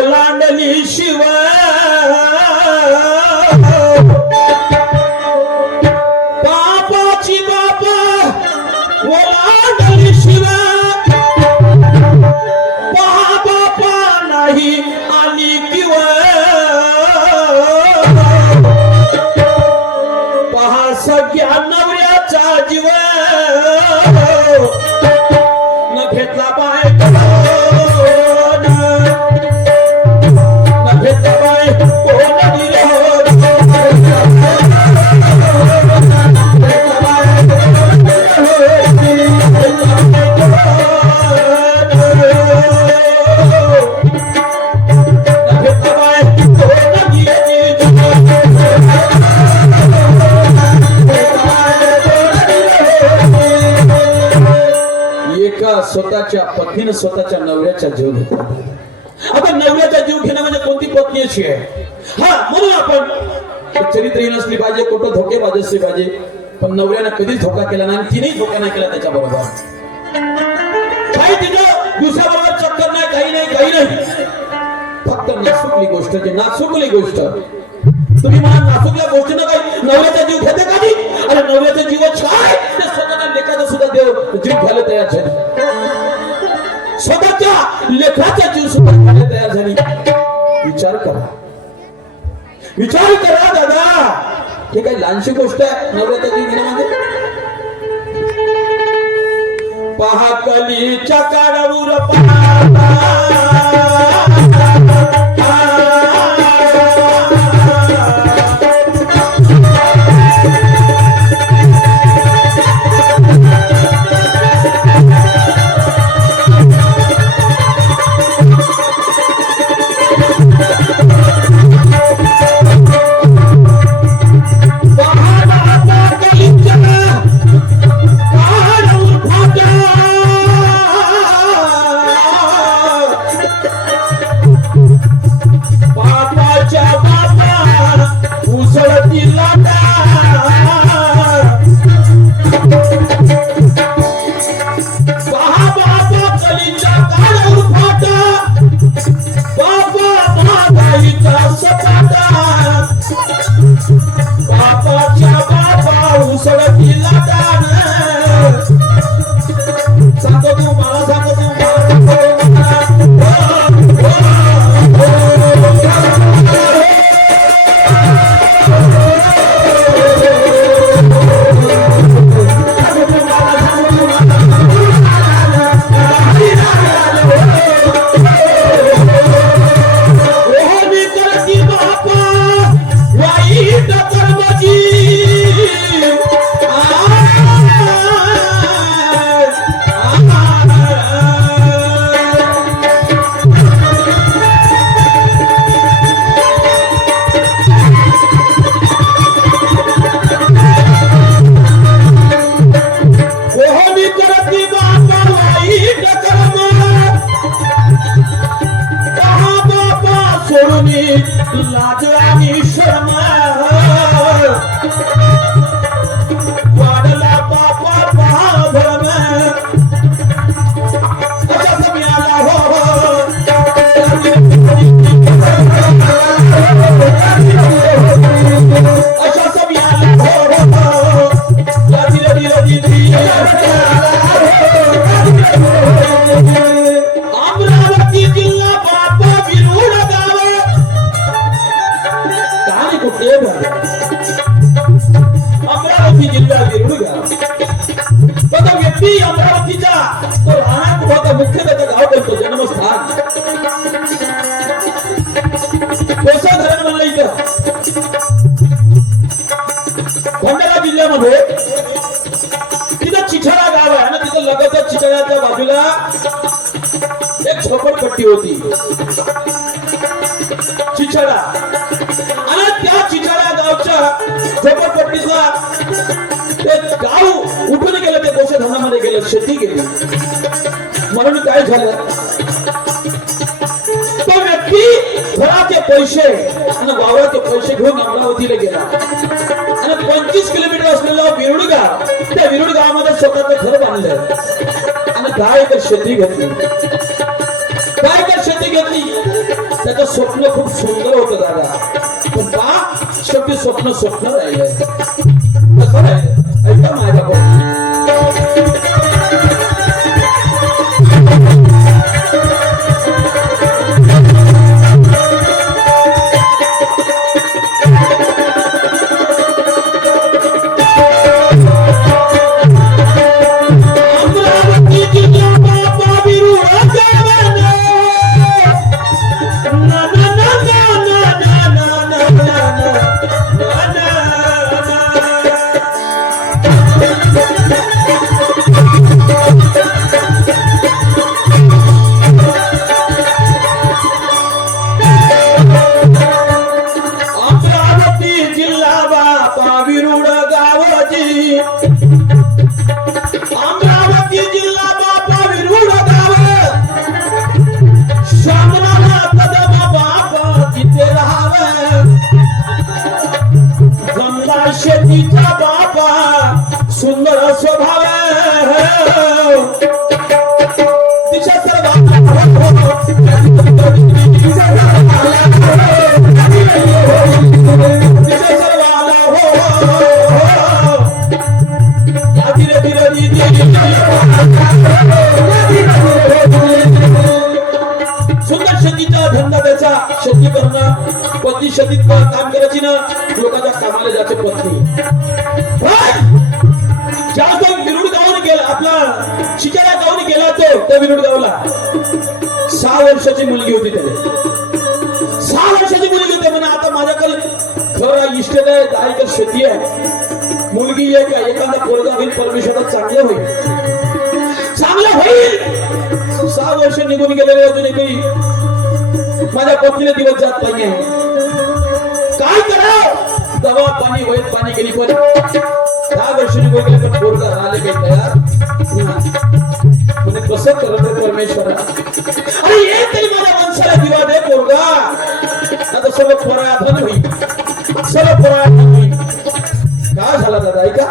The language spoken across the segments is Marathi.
ओलांडली शिव बापाची बापा ओलांडली शिव बापा नाही आली किंवा पहा सगळ्या नवऱ्याचा जीव न घेतला पाय स्वतःच्या पत्नीने स्वतःच्या नवऱ्याचा जीव घेतला. आता नवऱ्याचा जीव घेणं म्हणजे कोणती पत्नी अशी आहे हा म्हणून आपण चरित्रहीन असली पाहिजे कुठं धोकेबाज असली पाहिजे पण नवऱ्यानं कधीच धोका केला नाही तिनेही धोका नाही केला त्याच्या बरोबर काही तिथं दिवसाबरोबर चक्कर नाही काही नाही फक्त नाचुकली गोष्ट जी नाचुकली गोष्ट तुम्ही मला नाचुकल्या गोष्टीनं काही नवऱ्याचा जीव घेते का नाही आणि नवऱ्याचा जीव काय ते स्वतःच्या लेखाचा सुद्धा देव जीव घ्यायला तयार झाले स्वतःच्या लेखाचा जीव सुद्धा घ्यायला तयार झाली विचार करा दादा हे काही लहानशी गोष्ट आहे नवऱ्याचा जीव घेण्यामध्ये पहा कलीच्या काळावर झोपडपट्टी होती चिचडा आणि त्या चिचडा गावच्या झोपडपट्टीचा ते गाव उठून गेलं ते गोष्ट गेलं शेती गेली म्हणून काय झालं तो व्यक्ती घराचे पैसे आणि वावराचे पैसे घेऊन अमरावतीला गेला आणि 25 किलोमीटर असलेला विरुड गाव त्या विरुड गावामध्ये स्वतःचं घर बांधलं आणि 10 एकर शेती घेतली काय कर शेती घेतली त्याचं स्वप्न खूप सुंदर होतं दादा पण पा शेवटी स्वप्न स्वप्न राहिलंय कसं राहिलं ऐका माझ्या शेतीचा बापा सुंदर स्वभाव दिशा सुंदर शेतीचा धंदा त्याचा शेती करणं पती शेतीत काम करायची ना लोकांच्या कामाला जाते पत्नी ज्या तो विरुड गावून गेला आपला शिकायला गावून गेला तो त्या विरुड गावला 6 वर्षाची मुलगी होती त्याला 6 वर्षाची मुलगी होती म्हणा आता माझ्याकडे घर इष्टेट आहे 10 एकर शेती आहे मुलगी आहे का एखादा पोरगा होईल परमेश्वरात चांगलं होईल 6 वर्ष निघून गेलेले अजून काही माझ्या पत्नीला दिवस जात नाहीये काय करा दवा पाणी वैद पाणी केली पण 10 वर्ष निघून गेले पण पोरगा राहिले काही तयार म्हणजे कसं करत परमेश्वरा अरे ये तरी माझ्या माणसाला दिवा दे पोरगा आता सर्व पोराया बंद होईल सर्व पोराया बंद होईल काय झाला दादा ऐका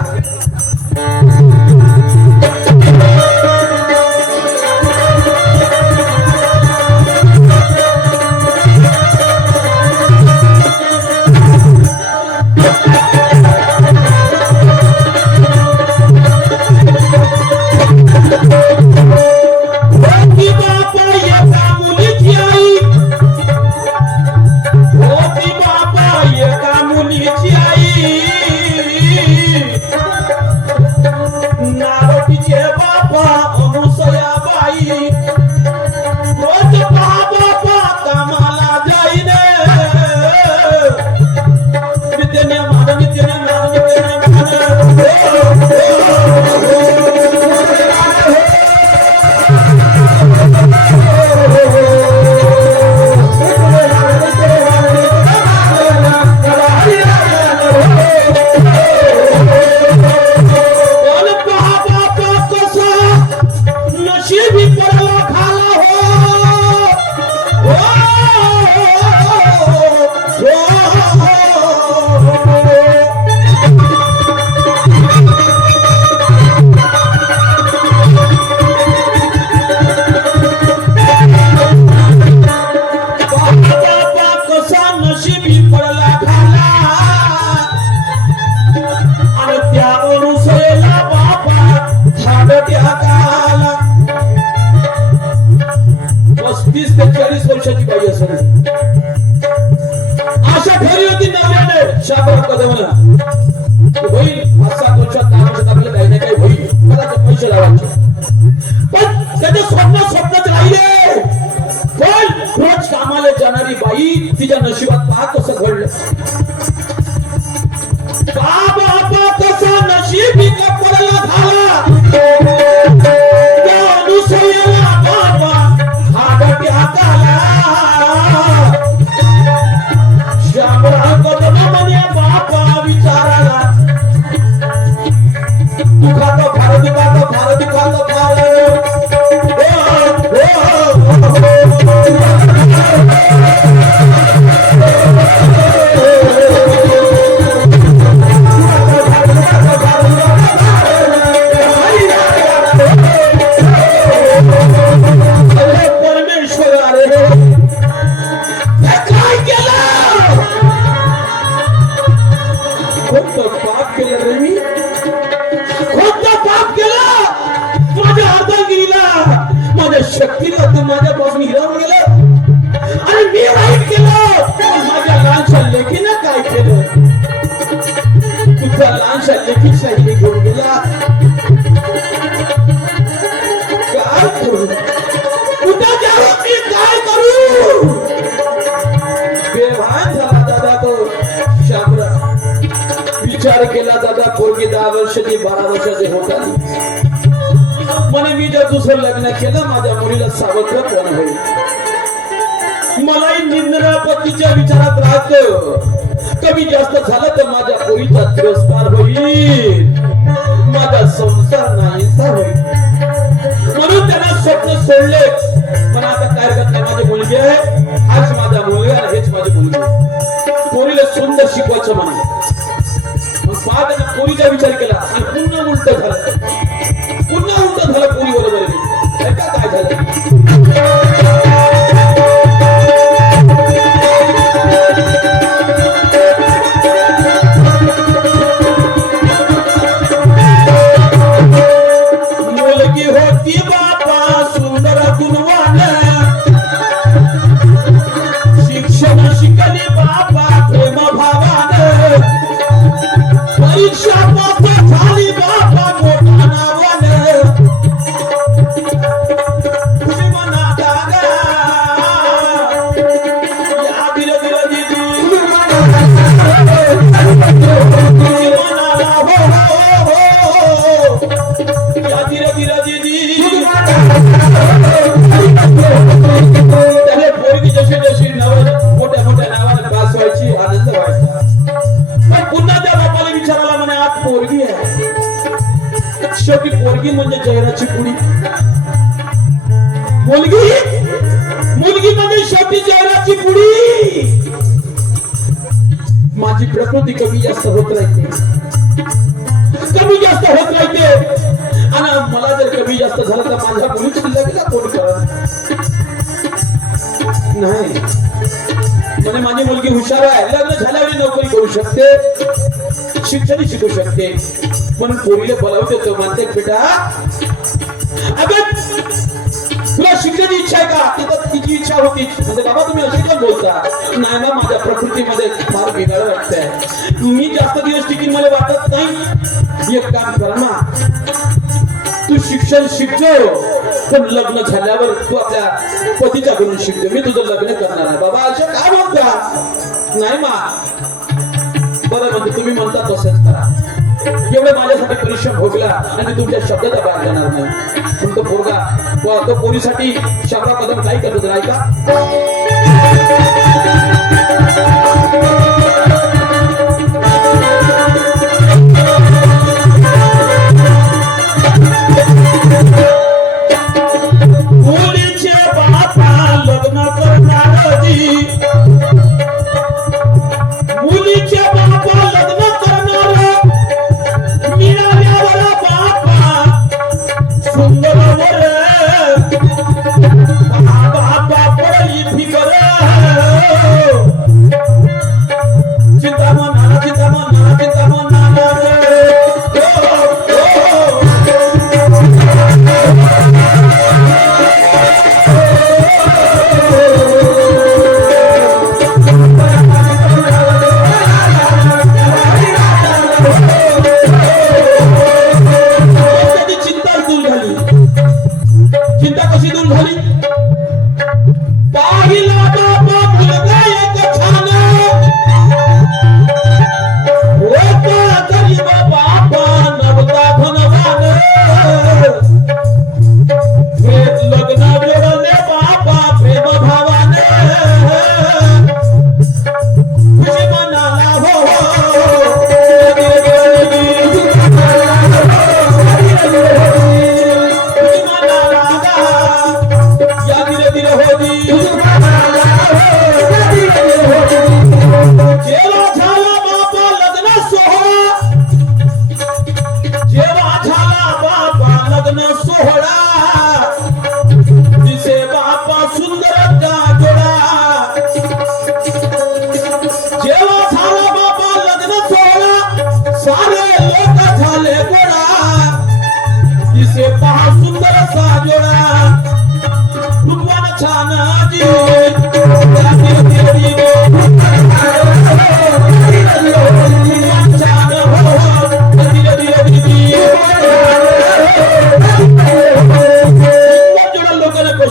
माझ्या शक्तीला तू माझ्यापासून हिरावून गेलं आणि मी वाईट केलं. माझ्या लहानशा लेकीनं काय केलं? तुझ्या लहानशा लेकीच्या हिने घेऊन गेला. काय करू? कुठं जाऊ? मी काय करू? बेभान झाला दादा तो शामराव. विचार केला दादा, पोरगी 10 वर्षाची 12 वर्षाची होत आली. म्हणे मी जर दुसरं लग्न केलं माझ्या मुलीला सावत्र कोण होईल? मलाही निंदना पतीच्या विचारात राहतो. कमी जास्त झालं तर माझ्या पोरीचा तिरस्कार होईल, माझा संसार नाहीसा होईल. म्हणून त्यांना स्वप्न सोडले. पण आता काय करत नाही, माझी मुलगी आहे, हाच माझा मुलगा आणि हेच माझी मुलगी. पोरीला सुंदर शिकवायचं म्हणे. मग पाहत पोरीचा विचार केला आणि पुन्हा उलट झालं. पुन्हा उलट झालं पोरी बरोबर. काय झालं? शेवटी पोरगी म्हणजे जयराची पुडी. मुलगी म्हणजे शेवटी जयराची पुडी. माझी प्रकृती कमी जास्त होत राहते, कमी जास्त होत राहते. आणि मला जर कमी जास्त झालं तर माझ्या मुलीची लग्न कोण करत नाही. म्हणजे माझी मुलगी हुशार आहे, लग्न झाल्यावर नोकरी करू शकते, शिक्षण शिकू शकते. म्हणून पोरीला बोलावते तो म्हणते, बेटा अगं तुला शिकण्याची इच्छा आहे का? तिथं तिची इच्छा होती. म्हणजे बाबा तुम्ही अशी पण बोलता? नाही ना, माझ्या प्रकृतीमध्ये फार वेगळं वाटतंय, मी जास्त दिवस टिकीन मला वाटत नाही. एक काम कर ना, तू शिक्षण शिकतो पण लग्न झाल्यावर तू आपल्या पतीच्या घरून शिकतो, मी तुझं लग्न करणार आहे. बाबा असं काय बोलता? नाही मा. बरं म्हणजे तुम्ही म्हणता तसंच करा. एवढं माझ्यासाठी परिश्रम भोगला आणि तुमच्या शब्दाचा बाहेर जाणार नाही. पण तो पोरगा तो पोरीसाठी शामराव कदम काय करत नाही का? मुलीचे बापा लग्न करणार, मुलीचे बापा लग्न करणार, मिळाल्यावर बापा सुंदर बापा पडली फिकर. चिंतामना चिंतामना चिंतामना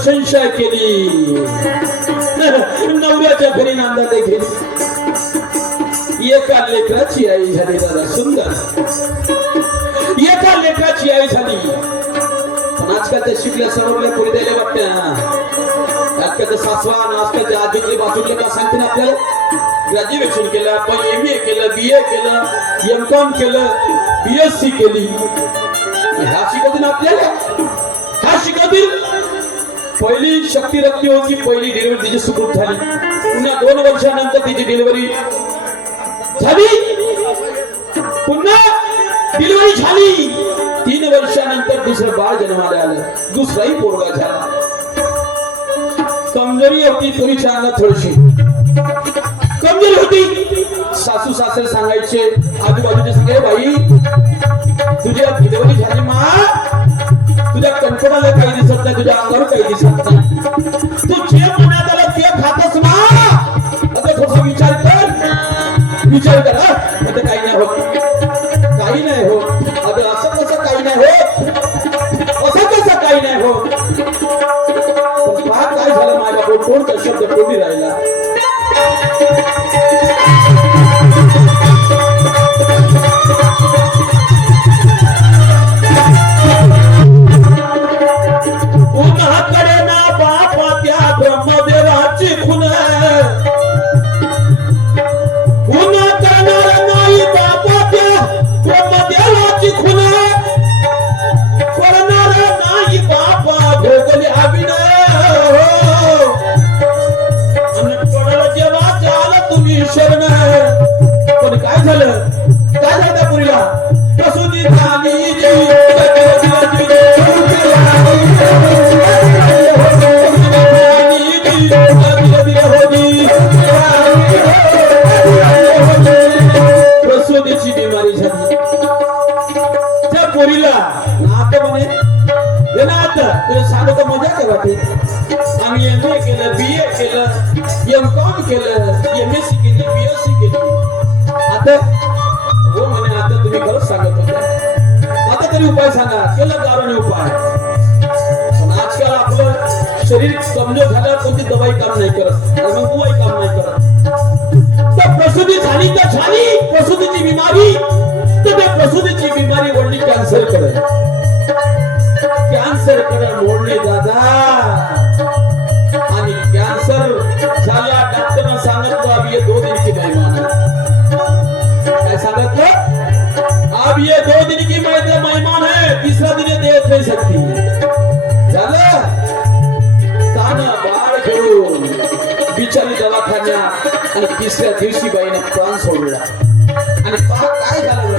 प्रशंसा केली. नवऱ्याच्या घरी नांदा देखील एका लेकराची आई झाली दादा. सुंदर एका लेकराची आई झाली. पण आजकाल त्या शिकल्या सवरल्या पुरी द्यायला वाटतं. आजकाल सासवा आजकालच्या आजीतले बाजूले का सांगते ना आपल्याला. ग्रॅज्युएशन केलं, पण MA केलं, BA केलं, M.Com केलं, BSc केली. ह्या शिकवतील आपल्याला. ह्या शिकवतील. पहिली शक्ती रक्ती होती. पहिली डिलिव्हरी तिची सुखरूप झाली. पुन्हा 2 वर्षानंतर तिची डिलिव्हरी झाली. पुन्हा डिलिव्हरी झाली. 3 वर्षानंतर दुसरं बाळ जन्माला आलं. दुसराही पोरगा झाला. कमजोरी होती थोडीच्या अंगात, थोडीशी कमजोरी होती. सासू सासरे सांगायचे, आजूबाजूचे सगळे, बाई तुझ्या डिलिव्हरी झाली मा, तुझ्या कणकणाला काही दिसत नाही, तुझ्या अंगावर काही दिसत नाही, तू जे मनात आलं ते खातस मा. आता थोडासा विचार कर. आता काही नाही होत, काही नाही होत. आता असं कसं काही नाही होत, असं कसं काही नाही होत. काय झालं माझ्या कोणता शब्द कोणी राहिला. उन्हाकडे ना बापा त्या ब्रह्मदेवाची खुन. उन्हा करणार नाही बापा त्या ब्रह्मदेवाची खुन. करणार नाही बापा भोगले अभिनय. जेव्हा झालं तुम्ही शरण. पण काय झालं त्या पुरीला. प्रसूती झाली प्रसूतीची बिमारी झाली त्या पोरीला. नात म्हणे तुला सांगतो मजा काय वाटते. आम्ही MA केलं, BA केलं, M.Com केलं, MSc केली, BSc केली. आता हो म्हणे, आता तुम्ही खरंच सांगत होता. आता तरी उपाय सांगा. केलं गावाने उपाय. पण आजकाल आपलं शरीर कमजोर झाल्यावर कोणती दवाई काम नाही करत, उपाय काम नाही करत. तर प्रसूती झाली तर झाली प्रसूतीची बिमारी. तर त्या प्रसूतीची बिमारी वडली कॅन्सर कडे. कॅन्सर कडे मोडले दादा. आणि कॅन्सर झाला. डॉक्टरने सांगितलं अब ये 2 दिन की मेहमान है. काय सांगितलं? अब ये 2 दिन की मेहमान है, तीसरा दिन ये देख नहीं सकती. झालं ताना बाळ घेऊन बिचारी दवाखान्यात. आणि 3ऱ्या दिवशी बाईने प्राण सोडला. आणि पहा काय झालं.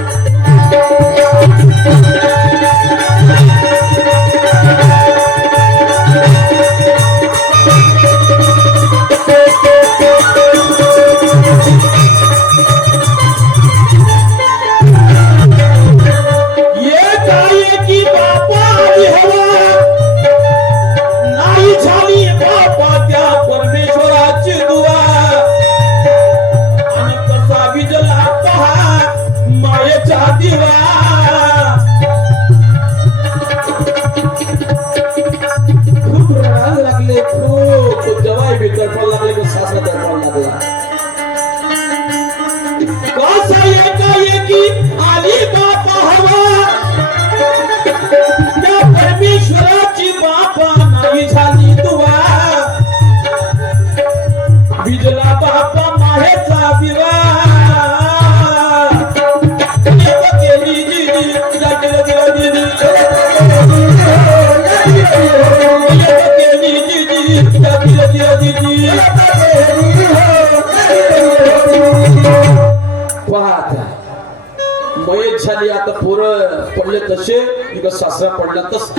मयत झाली. आता पोरं पडले तसे इकडे सासरा पडला तस.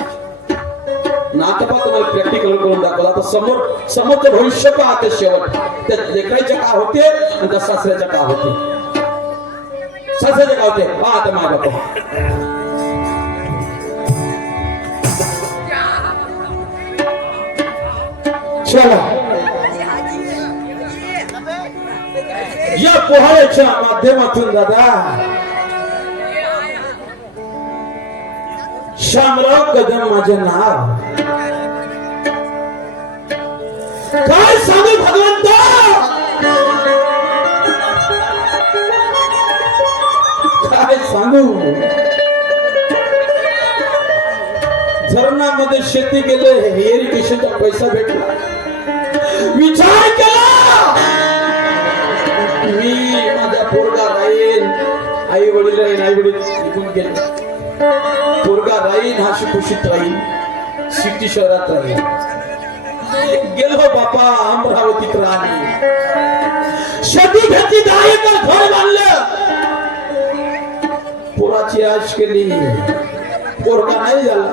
नाटपा तुम्हाला प्रॅक्टिकल करून दाखवला. आता समोरचं भविष्य पहा. ते शेवट त्या लेकराच्या का होते आणि त्या सासऱ्याच्या का होते. सासऱ्याच्या का होते पहा. आता माझ्या बापा या पोहाळ्याच्या माध्यमातून दादा शामराव कदम माझे नाव. काय सांगू भगवंता, काय सांगू. धरणामध्ये शेती केले, इरिगेशनचा पैसा भेटला. विचार केला मी माझा पोरगा राहील, आई वडील राहील, आई वडील निघून गेले, पोरगा राहील, हा सुखुशीत राहील, सिटी शहरात राहील. गेलो बापा अमरावतीत राहिली, शेती घेतली, 10 एकर घर बांधलं, पोराची आश केली, पोरगा नाही झाला.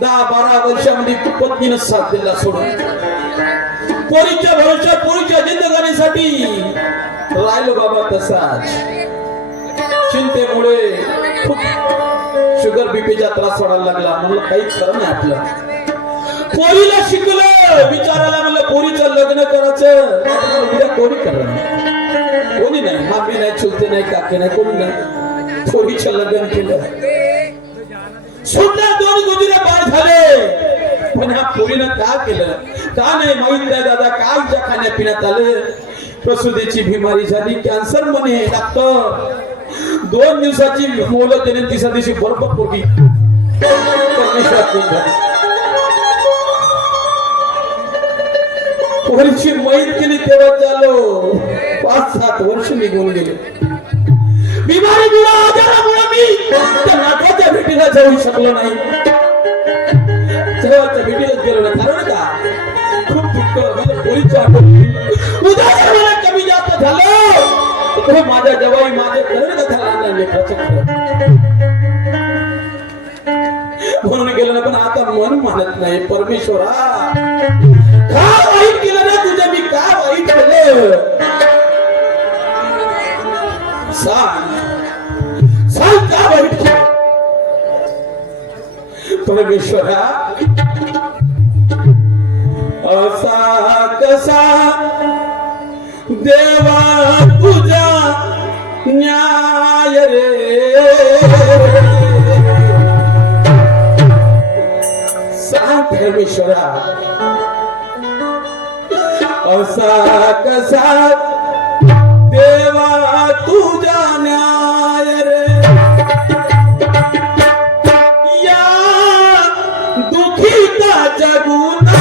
10-12 वर्षामध्ये पत्नीनं साथ दिला सोडून, पोरीच्या भरोश्यात, पोरीच्या जिंदगानीसाठी राहिलो बाबा तसाच. चिंतेमुळे खूप शुगर बीपीचा त्रास वाढायला लागला. म्हणलं काही खरं नाही आपलं. पोरीला शिकलं, विचारायला म्हणलं पोरीचं लग्न करायचं, उद्या कोणी करणार, कोणी नाही, मामी नाही, चुलते नाही, काके नाही, कोणी नाही. पोरीचं लग्न केलं, सुद्धा 2 गुजऱ्या पार झाले. पण ह्या पोरीनं का केलं, का नाही माहित नाही दादा. काय ज्या खाण्यापिण्यात आलं, प्रसूतीची बिमारी झाली, कॅन्सर म्हणे डॉक्टर. 2 दिवसाची मोहलत दिली, 3ऱ्या दिवशी बरोबर पोरगी पोरीची माहित केली तेव्हा झालो 5-7 वर्ष निघून गेले. बिमारीमुळे, आजारामुळे मी त्या नाटकाच्या भेटीला जाऊ शकलो नाही, जेव्हाच्या भेटीलाच गेलो नाही. कारण का खूप दुःख मला पोरीच्या उद्या मला कमी जास्त झालं, माझ्या जवाई माझ्या करण कथा म्हणून गेलो ना. पण आता मन मानत नाही. परमेश्वरा का वाईट केलं ना तुझं, मी का वाईट केलं सांग, सांग का वाईट केलं. परमेश्वरा असा कसा देवा तुझा न्याय रे, सांग परमेश्वरा असा कसा देवा तुझा न्याय रे. या दुखीता जगुना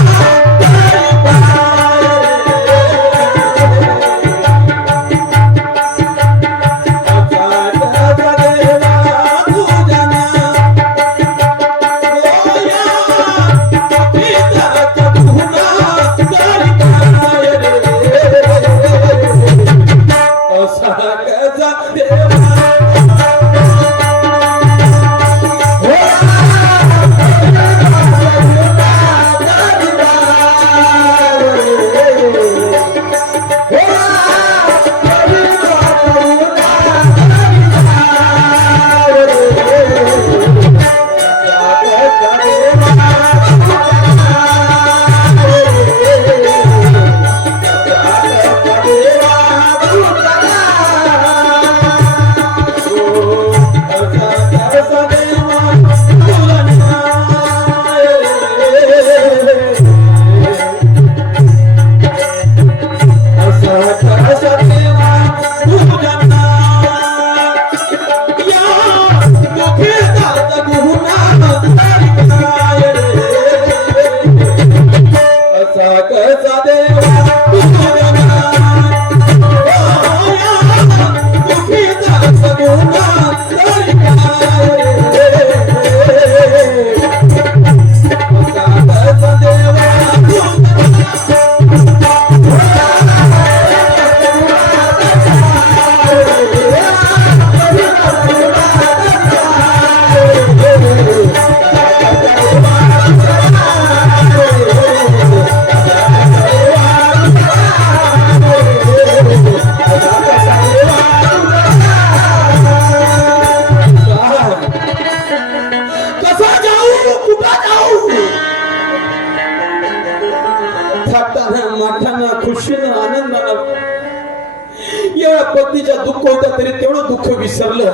एवढ्या पत्नीच्या दुःख होतं तरी तेवढं दुःख विसरलं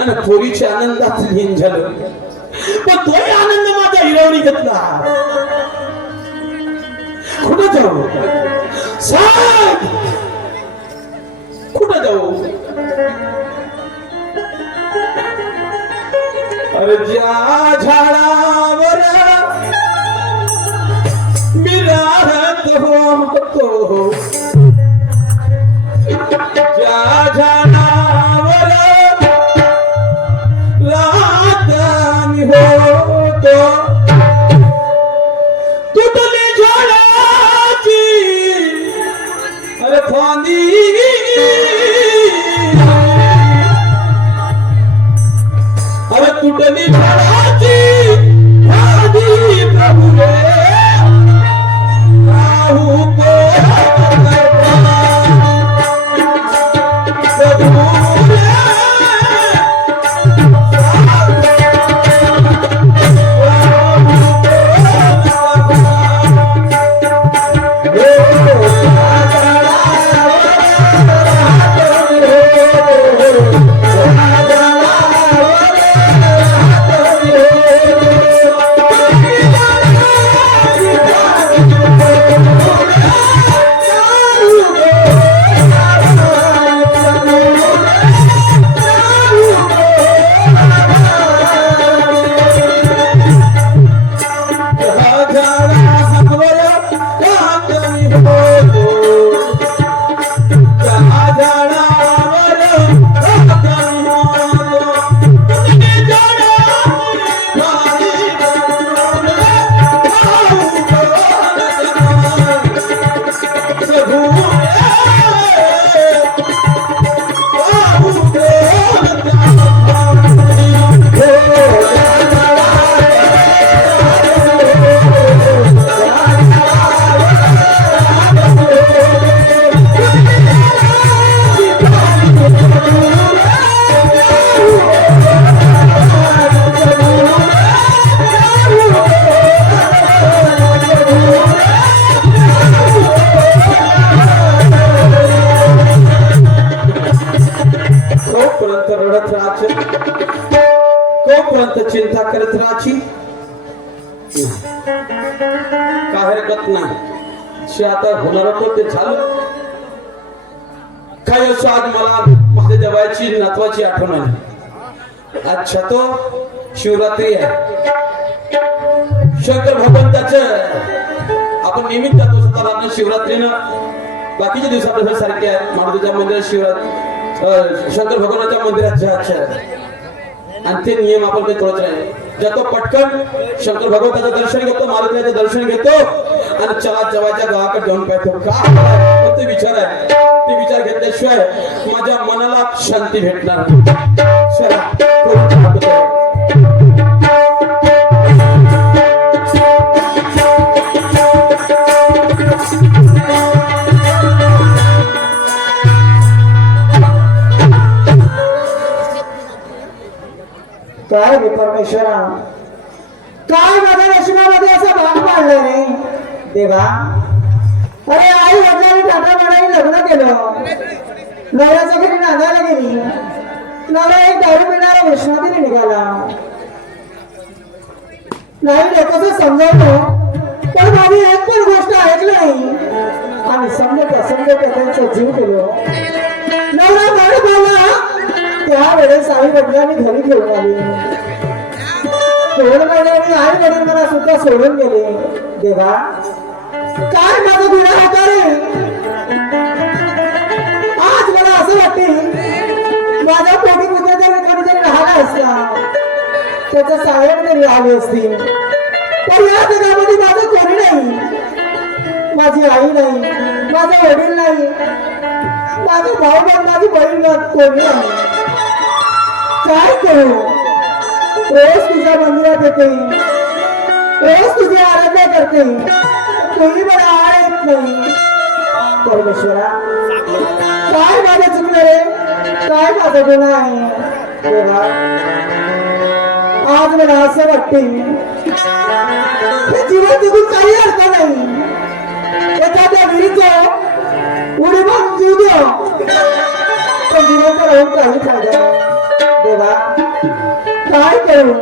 आणि पोरीच्या आनंदात लीन झालं. पण तोही आनंद माझा हिरावणी घेतला. कुठं जाऊ सांग कुठं जाऊ अरे ज्या झाडावर मी राहत होतो ज्या झाडावर राहत मी होतो तुटली झाडाची अरे फांदी अरे तुटली झाडाची फांदी प्रभू रे राहू को चिंता करत राहायची काय हरकत नाही जे आता होणार होतं ते झालं काय असं आज मला माझ्या जवायची नातवाची आठवण आली आज छतो शिवरात्री आहे शंकर भगवंताचं आपण नेहमीच जातो स्वतःला शिवरात्रीनं बाकीच्या दिवसात सारखे आहेत मारुतीच्या मंदिरात शिवरात्री शंकर भगवानाच्या मंदिरात जायचं आणि ते नियम आपण काही कळत नाही जातो पटकन शंकर भगवंताचं दर्शन घेतो मारुतीचं दर्शन घेतो आणि चला जवाच्या गावाकडे जाऊन पाहतो का ते विचार आहे ते विचार घेतल्याशिवाय माझ्या मनाला शांती भेटणार चला काय रे परमेश्वरा काय माझ्या नशिबामध्ये असं भाग पाडलं रे देवा अरे आई वडिलांनी टाटा माडाने लग्न केलं नवऱ्याच्या घरी नांदायला गेली नवरा एक दारू पिणारा विश्वातीने निघाला नाही लोकांचं समजवतो पण माझी एक पण गोष्ट ऐकली नाही आणि समजत त्यांचा जीव गेलो नवरा मारू बोलला त्यावेळेस आई वडिलांनी घरी घेऊन आली 2 महिन्यांनी आई वडील मला सुद्धा सोडून गेले देवा काय माझा गुन्हा होता रे आज मला असं वाटते माझ्या पोटी कोणीतरी राहिला असता त्याचं साहेब तरी आले असतील पण या जगामध्ये माझं कोणी नाही माझी आई नाही माझा वडील नाही माझा भाऊ पण माझी बहीण कोणी नाही काय करू रोज तुझ्या मंदिरात येते रोज तुझी आराधना करते तुम्ही मला येत नाही परमेश्वरा काय माझं चुकलं रे काय माझा गुन्हा आहे देवा आज मला असं वाटते जीवन जगून काही अर्थ नाही एखाद्या विहिरीचं उडी मारून जीव द्या पण जिवंत राहून काही फायदा नाही देवा काय करू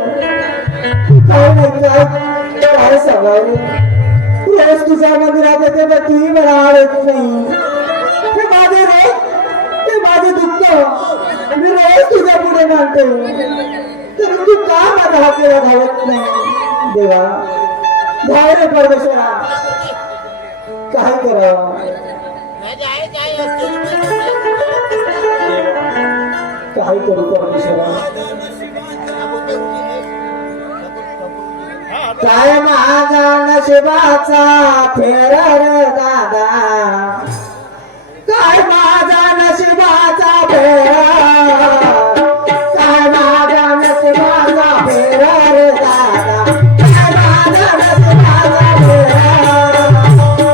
काय नाही काय सांगावे रोज तुझ्या मंदिरात येते पण तुम्ही मला आवडत नाही. ते माझे दुःख मी रोज तुझ्या पुढे मानते, तरी तू का माझ्या हाकेला धावत नाही. देवा धाव रे परमेश्वरा, काय करावं. काय करू परमेश्वरा. काय माझा नशिबाचा फेरा रे दादा, काय माझा नशिबाचा फेरा, काय माझा नशिबाचा फेरा रे दादा, काय माझा नशिबाचा फेरा, काय माझा नशिबाचा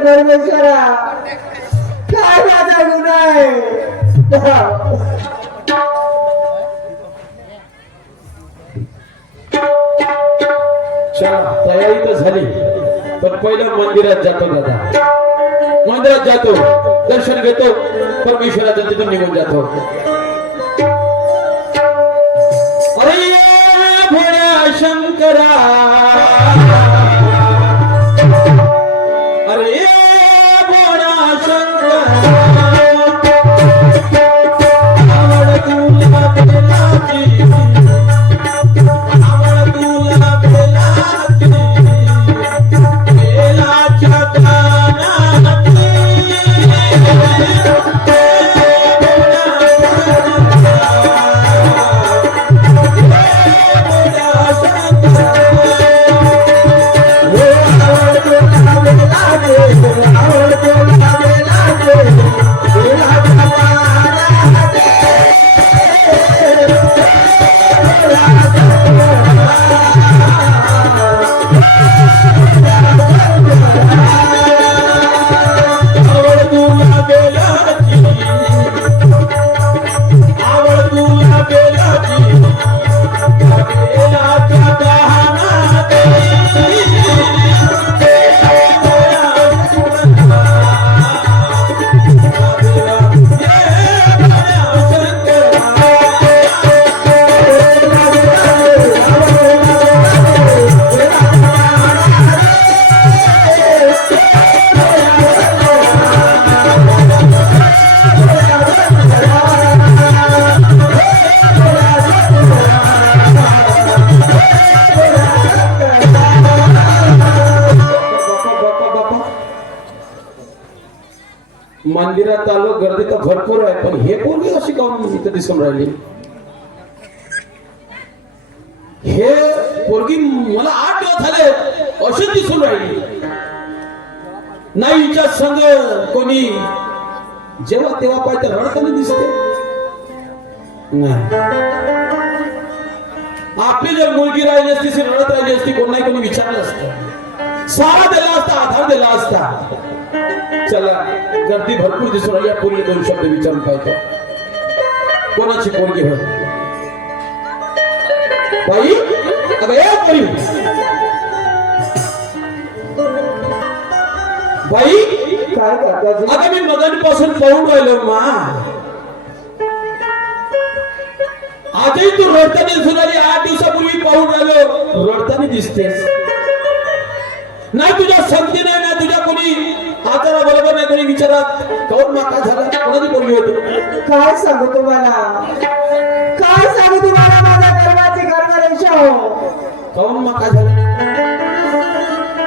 परमेश्वरा, काय माझा गुन्हा आहे. चला तयारी तर झाली, पण पहिलं मंदिरात जातो दादा. मंदिरात जातो, दर्शन घेतो, परमेश्वराचं तिथून निघून जातो. अरे भोळ्या शंकरा, अरे भोळा शंकरा, आवड तुला बेलाची, आवड तुला बेलाची, बेलाच्या कानाची, मंदिरात आलो, गर्दी तर भरपूर आहे, पण हे पोरगी अशी काऊन इथं दिसून राहिली. हे पोरगी मला 8 दिवस झाले अशीच दिसून राहिली नाही. हिच्या संग कोणी जेव्हा तेव्हा पाहिजे रडताना दिसते नाही. आपली जर मुलगी राहिली असती रडत राहिली असती कोण नाही कोणी विचारलं असतं, सहारा दिला असता, आधार दिला असता. चला गर्दी भरपूर दिसून राहिली. पूर्वी 2 शब्द विचारून पाहिजे कोणाची पोरगी होत बाई? अगं ए पोरी बाई, काय काकाजी? अगं मी मगांपासून पाहून राहिलो मा. आजही तू रडताना दिसून आली. 8 दिवसापूर्वी पाहून राहिलो रडताना दिसतेस. नाही तुझ्या संगती नाही ना तुझ्या कोणी आचारा बरोबर नाही कोणी विचारात कौन मा काय झालं कोणाची पोरगी होती? काय सांगू तुम्हाला, काय सांगू तुम्हाला माझ्या कर्माची कर्मरेषा हो. कौन मा काय झालं?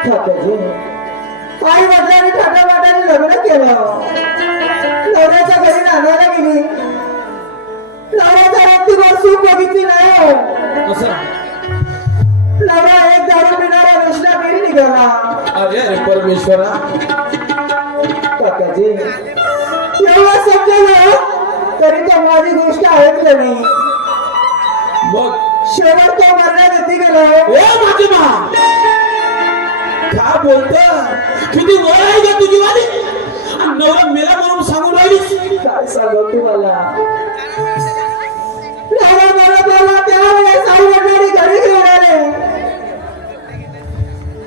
काकाजी, आई वडिलांनी ठाटामाटाने लग्न केलं. नवऱ्याच्या घरी नांदायला गेली. नवऱ्याच्या व्यक्तीवर सुख बघितली नाही हो. असं? नवरा एक दारू पिणारा कृष्णा पेरी निघाला. अरे अरे परमेश्वरा. काकाजी, एवढं समजलं तरी तो माझी गोष्ट ऐकलं नाही. मग शेवट तो मरण्यागती गेला. ए माझी मा काय बोलत? किती वय आहे का तुझी वाली? आणि नवरा मेला म्हणून सांगून राहिलीस? काय सांगू तुम्हाला, नवरा मला त्यावेळेस आई वडिलांनी घरी घेऊन आले.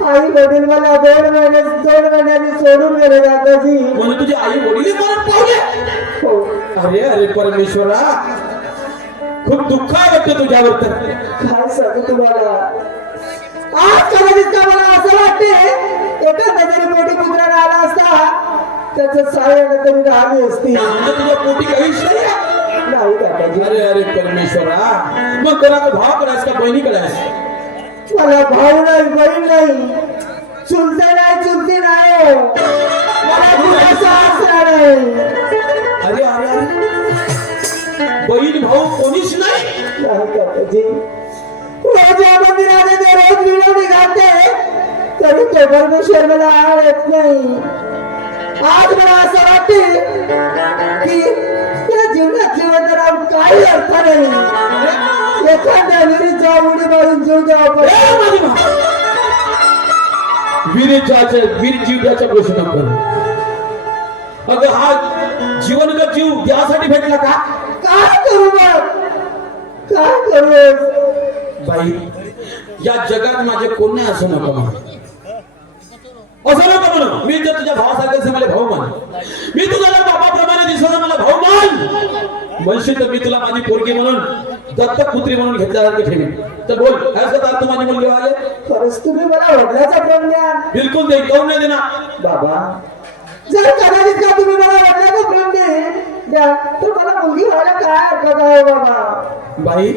आई वडील मला 2 महिन्यांनी सोडून गेले. काकाजी, म्हणून तुझी आई वडील मरण पावले? हो. अरे अरे परमेश्वरा खूप दुःख आहे वाटतं तुझ्यावर तर. काय सांगू तुम्हाला, आज कदाचित का मला असं वाटते एका नजरी पोटी पुत्राला आला असता त्याचं सहाय्य तरी राहिली असती. म्हणजे तुझ्या पोटी काहीच नाही आहे? नाही काकाजी, अरे अरे परमेश्वरा मग कोणाकडे भाव करायस का बहिणी करायस? मला भाऊ नाही, बहीण नाही, चुलते नाही, चुलती नाही, मला कुणाचा आसरा नाही. अरे अरे अरे बहीण भाऊ कोणीच नाही? नाही काकाजी, रोज या मंदिराने ते रोज विनोदी घालते तरी तो परमेश्वर मला आड येत नाही. आज मला असं वाटते की या जीवनात जीवन राहून काही अर्थ नाही. एखाद्या विहिरीत जाऊन उडी मारून जीव द्यावा. ए माझी मा वीर जीव द्याचा प्रश्न करू. अगं हा जीवन का जीव द्यासाठी भेटला का? काय करू मग, काय करू बाई या जगात माझे कोण नाही असं नको म्हणून. असं नको म्हणून. मी जर तुझ्या भावासारखं मला भाऊ मान. मी तुझ्या बाबाप्रमाणे दिसत मला भाऊ मान म्हणशील तर मी तुला माझी पोरगी म्हणून दत्तक पुत्री म्हणून घेतल्यासारखं ठेवीन. तर बोल काय करता तू माझी मुलगी व्हायला? खरंच तुम्ही मला वडिलाचा प्रेम द्या. बिलकुल देईन. काऊन नाही देणार बाबा? जर कदाचित का तुम्ही मला वडिलाचा प्रेम द्या तर मला मुलगी व्हायला काय हरकत आहे बाबा? बाई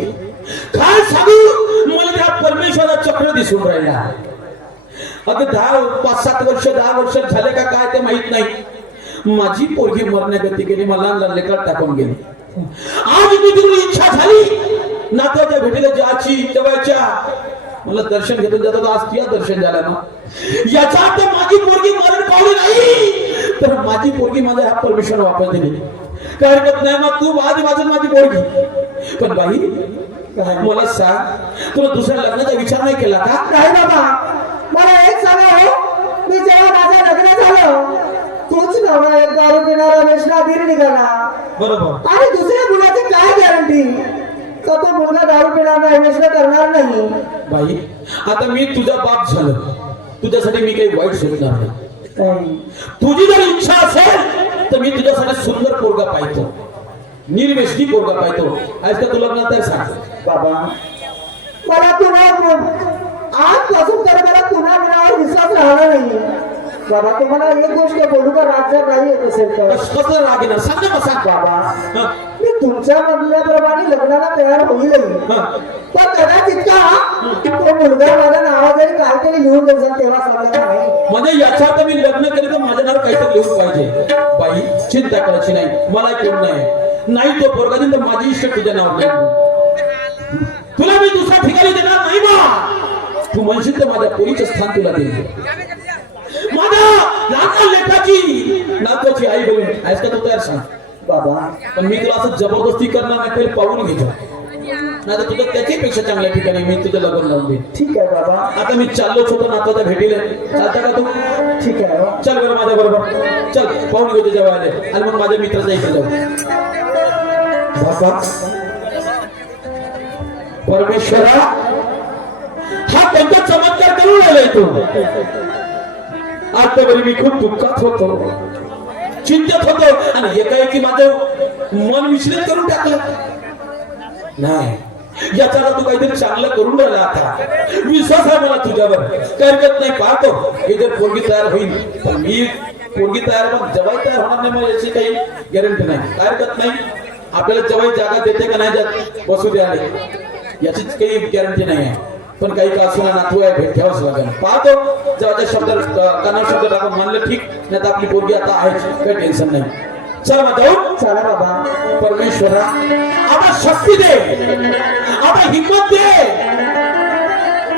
काय सांगू मला त्या परमेश्वरा चक्र दिसून राहिला. अगं 5-7 वर्ष 10 वर्ष झाले का काय ते माहित नाही. माझी पोरगी मरण्यागती गेली. मला लेकरात टाकून गेली. आज मी तुझी इच्छा झाली नात्याच्या भेटीला जायची जवळच्या मला दर्शन घेतून जातात. आज तुझ्या दर्शन झालं ना याचा अर्थ माझी पोरगी मरण पावली नाही तर माझी पोरगी माझ्या ह्या परमेश्वर वापर दिली. काय हरकत नाही मग तू आधी वाजून माझी पोरगी. पण बाई मला सांग तुला दुसऱ्या लग्नाचा विचार नाही केला का? नाही बाबा, मला एक सांगा हो, मी जेव्हा माझं लग्न झालं तोच नवरा एक दारू पिणारा वेशना धीर निघाला. बरोबर. आणि दुसऱ्या मुलाची काय गॅरंटी का तो मुलगा दारू पिणार नाही, वेशना करणार नाही? बाई आता मी तुझा बाप झालो तुझ्यासाठी मी काही वाईट सोडणार नाही. तुझी जर इच्छा असेल तर मी तुझ्यासाठी सुंदर पोरगा पाहतो, निर्वेशनी पोरगा पाहतो. आज का तुला लग्नात सांग बाबा, मला तुला आजपासून तर मला तुला मुलावर विश्वास राहणार नाही. बाबा तुम्हाला एक गोष्ट बोलू का, राज्यात नाही येत असेल तर कसं रागीना सांग ना. सांग बाबा, मी तुमच्या म्हणल्याप्रमाणे लग्नाला तयार होईल पण कदाचित का तो मुलगा माझ्या नावाजरी काहीतरी लिहून देईल तेव्हा सांगणार नाही. म्हणजे याच्या आता मी लग्न केलं तर माझ्या नावावर काहीतरी लिहून पाहिजे. बाई चिंता करायची नाही, मला कोण नाही तो पोरगा तर माझी इष्ट तुझ्या नावावर तुला मी दुसऱ्या ठिकाणी देणार नाही बा. तू म्हणशील तर माझ्या पोरीचं स्थान तुला देईल. माझ्या लहान लेखाची नातवाची आई बोलून आहेस का तू तयार सांग बाबा पण मी तुला असं जबरदस्ती करणार नाही पहिले पाहून घ्यायचं नाही तर तुझं त्याच्यापेक्षा चांगल्या ठिकाणी मी तुझं लग्न लावून देईन. ठीक आहे बाबा. आता मी चाललोच होतो नातवाच्या भेटीला चालता का तू ठीक आहे बाबा. चल बरं माझ्या बरोबर चल पाहून घेऊ तुझ्या आले आणि मग माझ्या मित्राचा इकडे जाऊ. बाबा परमेश्वरा हा कोणता चमत्कार करून राहिलाय तू. आतावरी मी खूप दुःखात होतो चिंतेत होतो आणि एकाएकी माझं मन विचलित करून टाकलं. नाही याच्याला तू काहीतरी चांगलं करून राहिला. आता विश्वास आहे मला तुझ्यावर काय हरकत नाही पाहतो हे जर पोरगी तयार होईल पण मी पोरगी तयार पण जवाई तयार होणार नाही मग याची काही गॅरंटी नाही. काय हरकत नाही आपल्याला जवाई जागा देते का नाही जात बसू द्या याचीच काही गॅरंटी नाही आहे पण काही का असं नातू आहे भेट घ्यावंच लागेल. पाहतो जेव्हा शब्द कानावर शब्द टाकून मानलं ठीक नाही तर आपली पोरगी आता आहे काही टेन्शन नाही. चल मग जाऊ. चला बाबा. परमेश्वरा आता शक्ती दे आता हिम्मत दे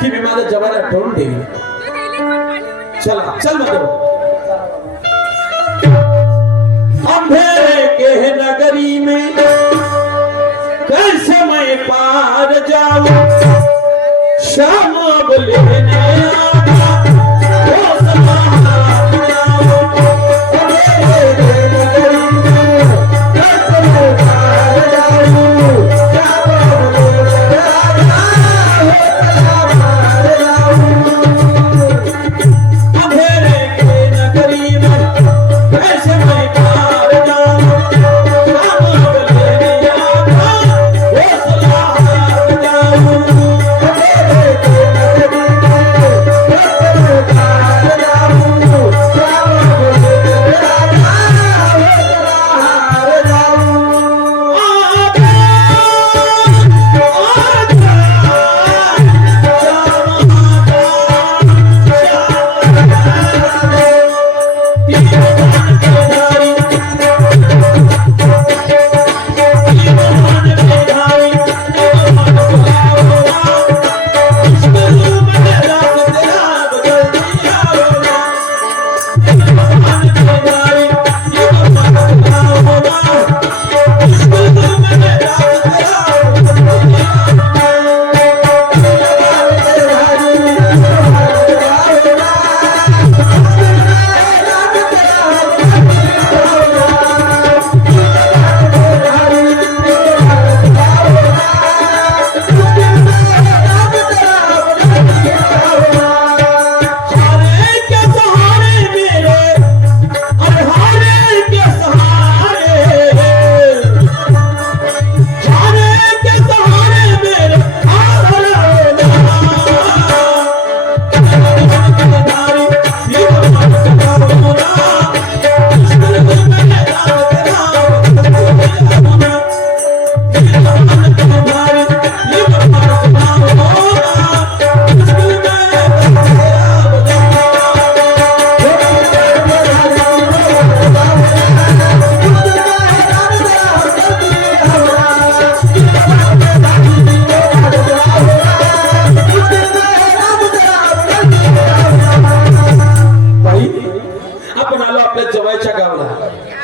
की मी माझ्या जवाला ठेवून देईल. चला चल मग जाऊ. अंधेरे के नगरी में कैसे मैं पार जाऊं शाम लेने आया वो समाज जाऊं. अंधेरे के नगरी में कैसे मैं पार जाऊं शाम लेने आया वो समाज जाऊं. अंधेरे के नगरी में कैसे मैं पार जाऊं शाम लेने आया वो समाज जाऊं.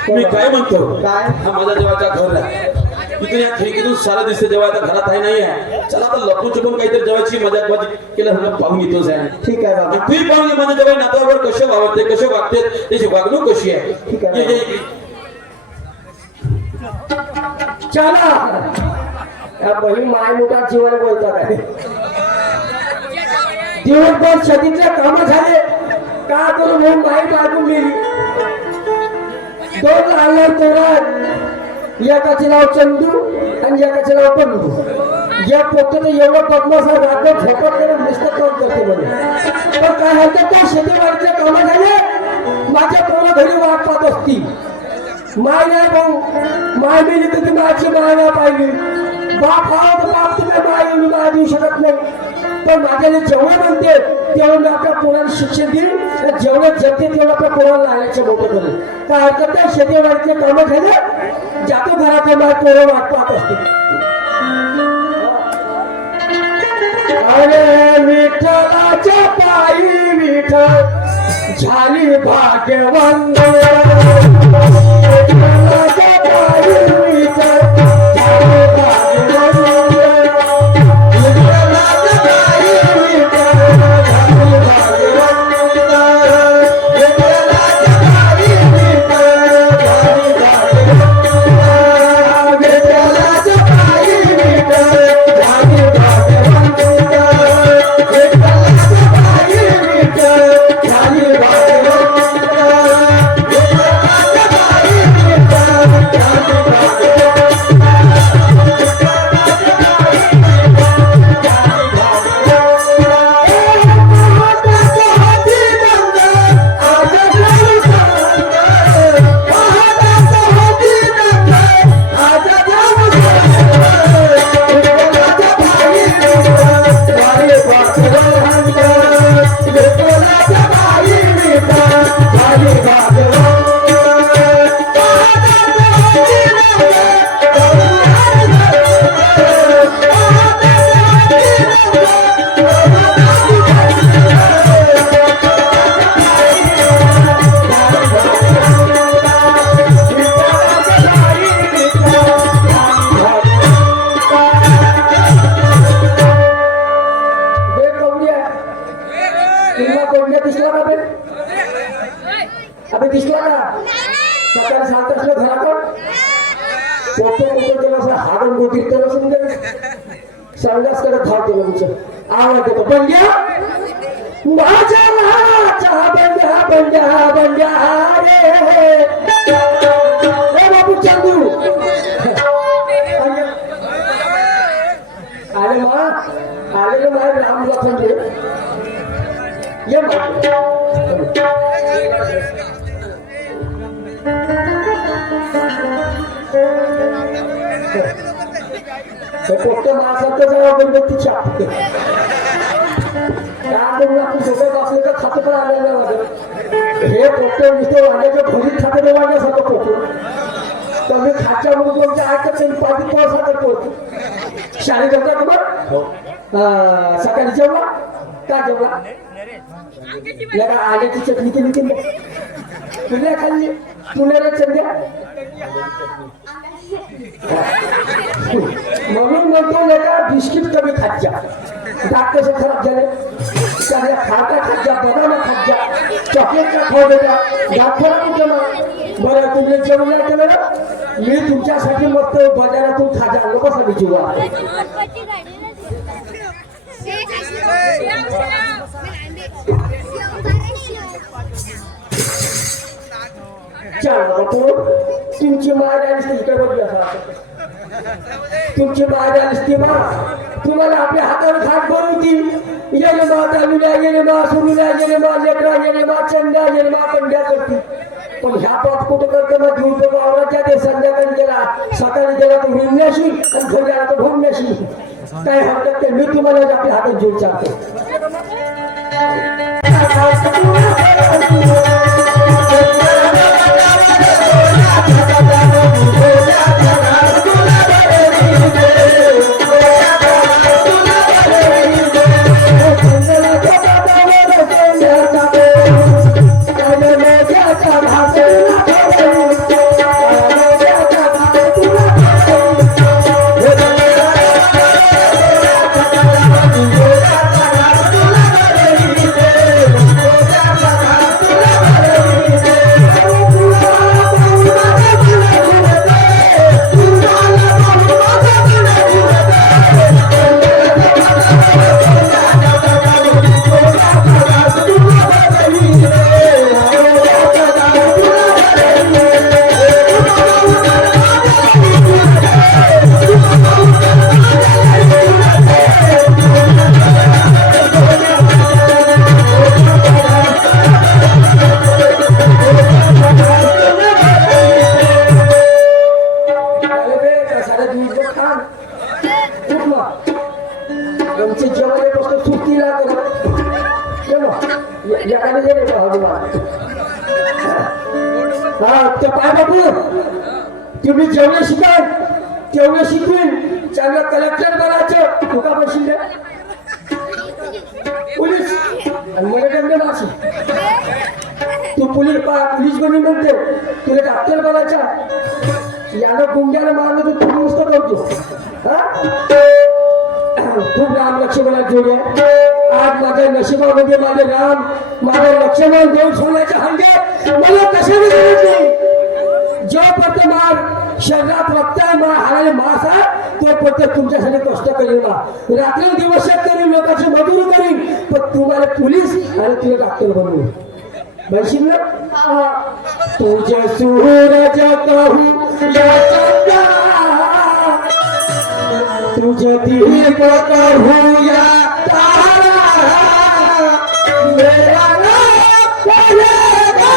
मी काय म्हणतो काय? हा माझा जेव्हाचा घर आहे इथे या खिडकीतून सारा दिसते जेव्हा आता घरात आहे नाही आहे. चला आता लपून छपून काहीतरी जेवायची मजाक मजाक केलं म्हणून पाहून घेतोच आहे. ठीक आहे बाबा. तुम्ही पाहून घे माझ्या जेव्हा नातावर कसे वावरते कसे वागते त्याची वागणूक कशी आहे. ठीक आहे. ये. चला या बहीण मायमुखा जीवन बोलतात आहे. दिवसभर शेतीचे काम झाले का करून म्हणून माई मागून गेली. दोन लहान तोरण एकाचे नाव चंदू आणि एकाचे नाव पंडू. या पोटात एवढं पद्मासार वाटलं झोपत करून निष्ठा काम करते म्हणे. पण काय हरकत नाही शेतीवाडीचे काम झाले माझ्या पोरा घरी वाट पाहत असती. माय नाही भाऊ माय मेली तर तुम्ही आजची माय नाही पाहिली. बाप आहो तर बाप तुम्ही माय देऊ शकत नाही. पण माझ्याने जेवढं म्हणते तेवढं मी आपल्या पोराला शिक्षण देईन. जेवढं जगते तेवढं आपल्या पोराला लागायचं मोठं करेल. काय हरकत नाही शेतीवाडीतले कामं झाले जातो घरात माझ्या पोरं वाट पाहत असते. अरे मी विठ्ठलाच्या पायी विठ्ठल झाली भाग्यवंत विठ्ठलाच्या पायी विठ्ठल झाली भाग्यवंत विठ्ठलाच्या पायी विठ्ठल झाली भाग्यवंत विठ्ठलाच्या पायी विठ्ठल झाली भाग्यवंत विठ्ठलाच्या पायी विठ्ठल झाली भाग्यवंत विठ्ठलाच्या पायी विठ्ठल झाली भाग्यवंत विठ्ठलाच्या पायी विठ्ठल झाली अबे दिसला ना सकाळी 7 वाजता घराकडं पोटो केलं असं हाडून गोटीत केलं असून दे संडास करत धावते तुमचं आवाज येतो बंड्या माझ्या राहाचा बंड्या रे बाबू चंदू आले मा राम लखन रे ये पोट्टे माणसाचं जबाबदारी व्यक्तीच्या आपण झोपे बसले तर खाते पण आलेलं वाटत हे पोट्टे नुसते वांग्याच्या भरीत खाते वांग्यासारखं पोटू तर मी खाच्या म्हणून तुमच्या ऐकत पाठी पोळसारखं पोहतो शाळेत जेवता तुम्हाला सकाळी जेवला का जेवला लगा आल्याची चटणी केली की पुण्या खाल्ली पुण्याला चंद्या म्हणून म्हणतो लगा बिस्किट कमी खात जा दात कसे खराब झाले सगळ्या खाटा खात जा बदाम खात जा चॉकलेट का खाऊ देता दात खराब होतं ना बरं तुम्ही जेवल्या केलं ना मी तुमच्यासाठी मस्त बाजारातून खाजा नको सगळी जीवा तुमची माय आलीस इकडे बघली असा तुमची माय आलीस ती मा तुम्हाला आपल्या हातावर खाट बनवतील गेले मा तालुल्या गेले मा सुरुल्या गेले मा लेकरा गेले मा चंद्या गेले मा पंड्या करतील पण ह्या पाप कुठं करतो मग घेऊन तो वावराच्या ते संध्याकाळी गेला सकाळी गेला तर हिंडण्याशी आणि घरी आला तर भोगण्याशी काय हरकत ते मी तुम्हाला आपल्या हातात जीव चालतो तुम्ही जेवढे शिकाल तेवढे शिकवीन चांगलं कलेक्टर बनायचं तुका बसले पोलीस बनून म्हणते तुला डॉक्टर बनायचा यानं गुंग्याला मारलं तर तू नुसतं करतो हा? खूप राम लक्ष्मणात जोडी आहे आज माझ्या नशिबामध्ये माझे राम माझ्या लक्ष्मण देऊन सोन्याच्या हंगे मला कशाने सांगितले जो पत्ते मार शरीरात रक्त आहे मला हाराले मास आहे तो पत्ते तुमच्यासाठी कष्ट करेल ना रात्री दिवस करीन लोकांची मजुरी करीन पण तुम्हाला पोलीस आणि तुला डॉक्टर बनवू बनशील ना तुझे सूरज कहू या चंद्रा तुझे दीप कहू या तारा मेरा नाम करेगा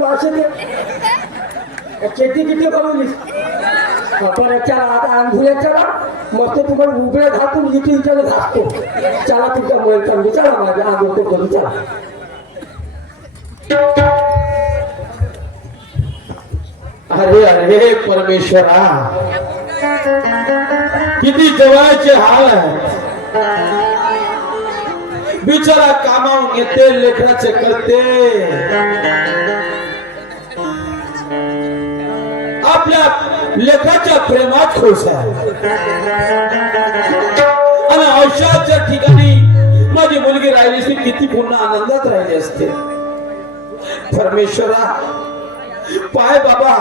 रोशन शेती किती बनवलीस परतच्या आता अंधुऱ्याच्या मस्त तुम्हाला उभ्या घातून इथे इथे घासतो चला तुमच्या मोबाईल चालू चला माझ्या आगोतो करू चला अरे अरे परमेश्वरा किती जवळचे हाल आहेत बिचारा कामावून येते लेकराचे करते आपल्या लेखाच्या प्रेमात खुश आहे आणि औषधाच्या ठिकाणी माझी मुलगी राहिली असती किती पुन्हा आनंदात राहिली असते परमेश्वरा पाय बाबा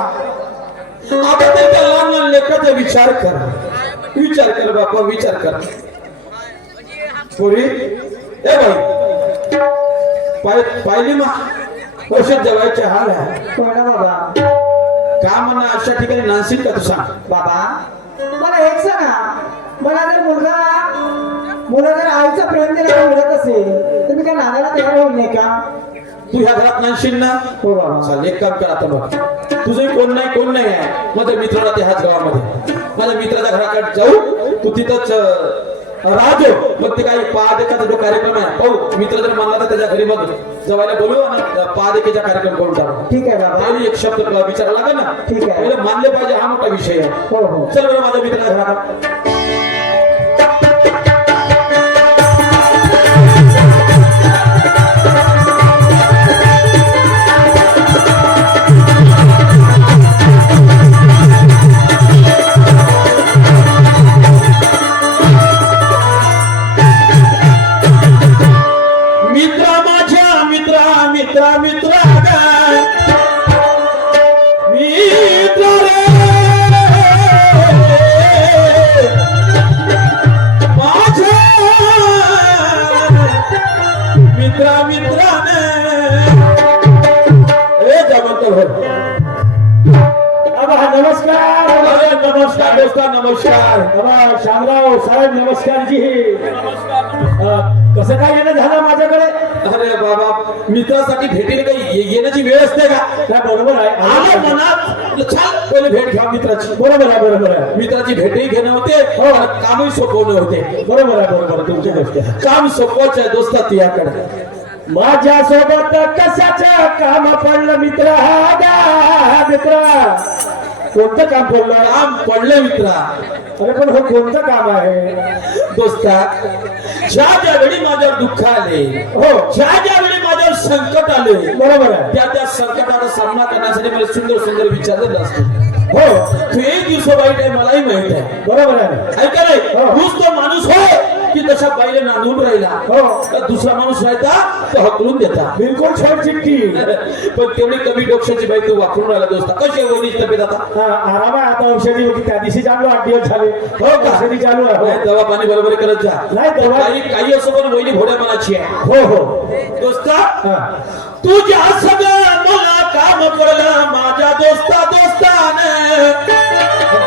आता ते त्या लहान लहान लेखाचा विचार कर बाबा विचार कर पुरी ए भाई पाहिली मग औषध जवायचे हाल आहे बाबा का म्हणा अशा ठिकाणी नाशिक का तू सांग बाबा मला एक सांगा मला जर मुलं जर आईचा प्रेम दिला मिळत असेल तर मी काय नागाला तयार होईल नाही का तू ह्या घरात नाशील ना हो बाबा चाल एक काम कर आता बघ तुझं कोण नाही आहे माझ्या मित्राला ते ह्याच गावामध्ये माझ्या मित्राच्या घराकडे जाऊ तू तिथंच राहतो मग ते काही पादेकाचा जो कार्यक्रम आहे पाहू मित्र जर मानला तर त्याच्या घरी मग जवायला बोलू आणि पादेकेचा कार्यक्रम करून टाकू ठीक आहे बाबा पहिली एक शब्द विचारायला लागेल ना ठीक आहे पहिले मानले पाहिजे हा मोठा विषय आहे हो हो चल बरं माझ्या मित्राच्या घरात दोस्ता नमस्कार. बाबा शामराव साहेब नमस्कार जी. कसं काय येणं झालं माझ्याकडे? अरे बाबा मित्रासाठी भेटीला काही येण्याची वेळ असते का? काय बरोबर आहे आलं मनात छान पहिले भेट घ्या मित्राची. बरोबर आहे बरोबर आहे मित्राची भेटही घेणं होते हो. आणि कामही सोपवणं होते. बरोबर आहे बरोबर आहे तुमची गोष्ट आहे. काम सोपवायचं आहे दोस्ता तुझ्याकडे. माझ्या सोबत कशाचं काम पडलं मित्र? मित्र कोणतं काम पडलं? काम पडलं मित्रा. अरे पण हे कोणतं काम आहे? दोस्ता ज्या वेळी माझ्यावर दुःख आले, हो ज्या वेळी माझ्यावर संकट आले, बरोबर आहे त्या संकटाचा सामना करण्यासाठी मला सुंदर सुंदर विचार देत असतो. हो तू एक दिवस वाईट आहे मलाही माहित आहे. बरोबर आहे ऐका नाही हो. तूच तो माणूस होय की तशा बाईला नांदून राहिला. हो. तर दुसरा माणूस राहता तो हकलून देता. बिलकुल छोट चिठ्ठी. पण तेवढी कमी डोक्याची बाई तू वापरून राहिला दोस्ता. कशी आहे वहिनीची तब्येत आता? आराम आहे आता. औषधी होती त्या दिवशी चालू 8 दिवस झाले. हो का? औषधी चालू आहे नाही, हो. दवा पाणी बरोबर करत जा. नाही, दवा- काही असो पण वहिनी भोड्या मनाची आहे. हो हो दोस्ता हा. तुझ्या सगळं मला काम पडलं माझ्या दोस्ताने.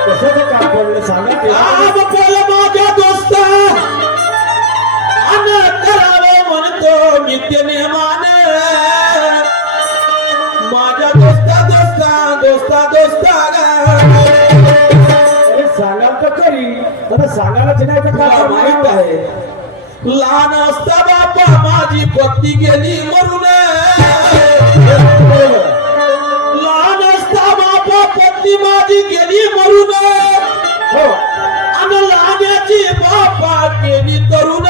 कशाचं काम पडलं सांगा ते. काम पडलं माझ्या दोस्ता आणि करावं म्हणतो नित्य नेमाने. माझ्या दोस्ता अरे सांगाल तर खरी आता सांगायलाच नाही तर तुला काय माहित करणार? आहे लहान असता बापा माझी पत्नी गेली मरून. लहान असता बापा पत्नी माझी गेली मरून. हो आणि लहान्याची बापा गेली तरुण.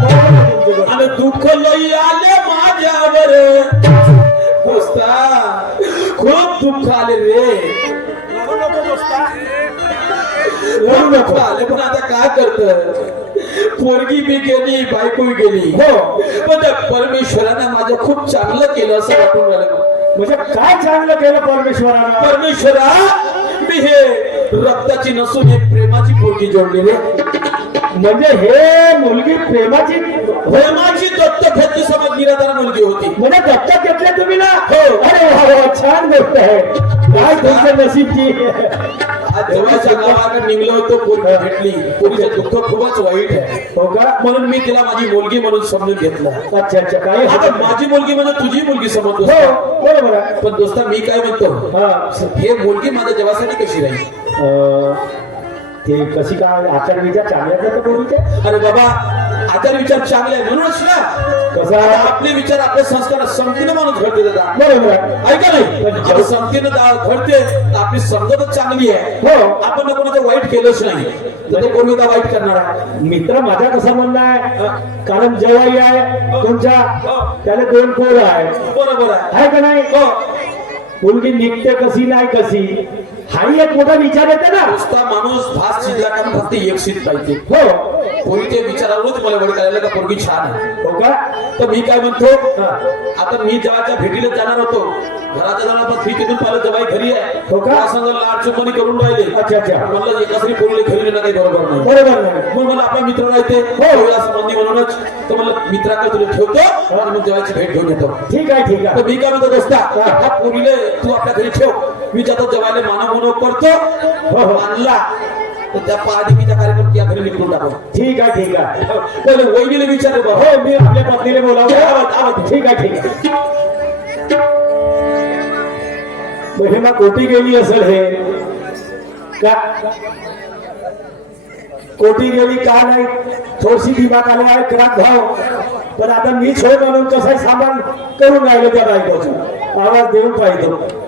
बरोबर आहे तुमची गोष्ट. आणि दुःख लई आले माझ्यावर. दोस्ता खूप दुःख आले रे. रडू नको. आले पण आता काय करत. पोरगी बी गेली बायको गेली. हो पण त्या परमेश्वरानं माझं खूप चांगलं केलं असं वाटून राहिलं. म्हणजे काय चांगलं केलं परमेश्वरानं? परमेश्वरा मी हे रक्ताची नसून एक प्रेमाची पोरगी जोडली रे. म्हणजे हे मुलगी प्रेमाची प्रेमाची दत्तक घेतली समज निराधार मुलगी होती. म्हणजे दत्तक घेतले तुम्ही ना? हो. अरे वा वा, छान गोष्ट आहे. काय तुमचं नशीबची. आज जवळच्या गावाकडे निघलो होतो पोरगी भेटली. पोरीचं दुःख खूपच वाईट आहे. हो का? म्हणून मी तिला माझी मुलगी म्हणून समजून घेतलं. अच्छा अच्छा काही आता हरकत नाही. माझी मुलगी म्हणजे तुझी मुलगी समजतो. हो बरोबर आहे. पण दोस्ता मी काय म्हणतो हा हे मुलगी माझ्या जेवासाठी कशी राहील? ते कशी काय आचार विचार चांगले आहेत का पोरीचे? अरे बाबा आचार विचार चांगले आहे म्हणूनच ना. कसा? आता आपले विचार आपले संस्कार संगतीनं माणूस घडते दादा. बरोबर आहे. ऐका नाही पण आता संगतीनं घडते तर आपली संगतच चांगली आहे. हो आपण ना कोणाचं वाईट केलंच नाही तर ते कोणी का वाईट करणार आहे? मित्र माझा कसा म्हणणं आहे कारण जवाई आहे तुमच्या त्याला 2 पोरं आहे बरोबर आहे. आहे का नाही? हो मुलगी निघते कशी नाही कशी हाही एक मोठा विचार येते ना. नुसता माणूस भास शिजला कारण फक्त एक शीत पाहिजे. हो पोरीच्या विचारावरूनच मला वडील करायला का पोरगी छान आहे. हो का? तर मी काय म्हणतो हा. आता मी जेव्हाच्या भेटीला जाणार होतो घराच्या जवळपास खिडकीतून पाहिलं जवाई घरी आहे. हो का? त्या संग लाड चुपणी करून राहिले. अच्छा अच्छा म्हणलं एकासरी पोरीला घरी नेणं काही बरोबर नाही. बरोबर नाही. मग मला आपला मित्र राहते हो संबंधी म्हणूनच तर म्हणलं मित्राकडे तुला ठेवतो आणि मग जेवायची भेट घेऊन येतो. ठीक आहे ठीक तर आहे. मी काय म्हणतो दोस्ता हा पोरीले तू आपल्या घरी ठेव. मी जातो जेवायला मानव करतो. हो. आणला तर त्या पाहणीचा कार्यक्रम त्या घरी निघून टाकू. ठीक आहे ठीक आहे. पहिले वहिनीला विचारलं बाबा. हो मी आपल्या पत्नीला बोलावं. आवाज. ठीक आहे ठीक आहे. महिमा कोटी गेली असेल हे का? कोटी गेली का नाही थोडीशी दिमाग आले आहे क्राक भाव. पण आता मी छोड म्हणून कसं सामान करून राहिलो त्या बायकोचं. आवाज देऊन पाहिजे.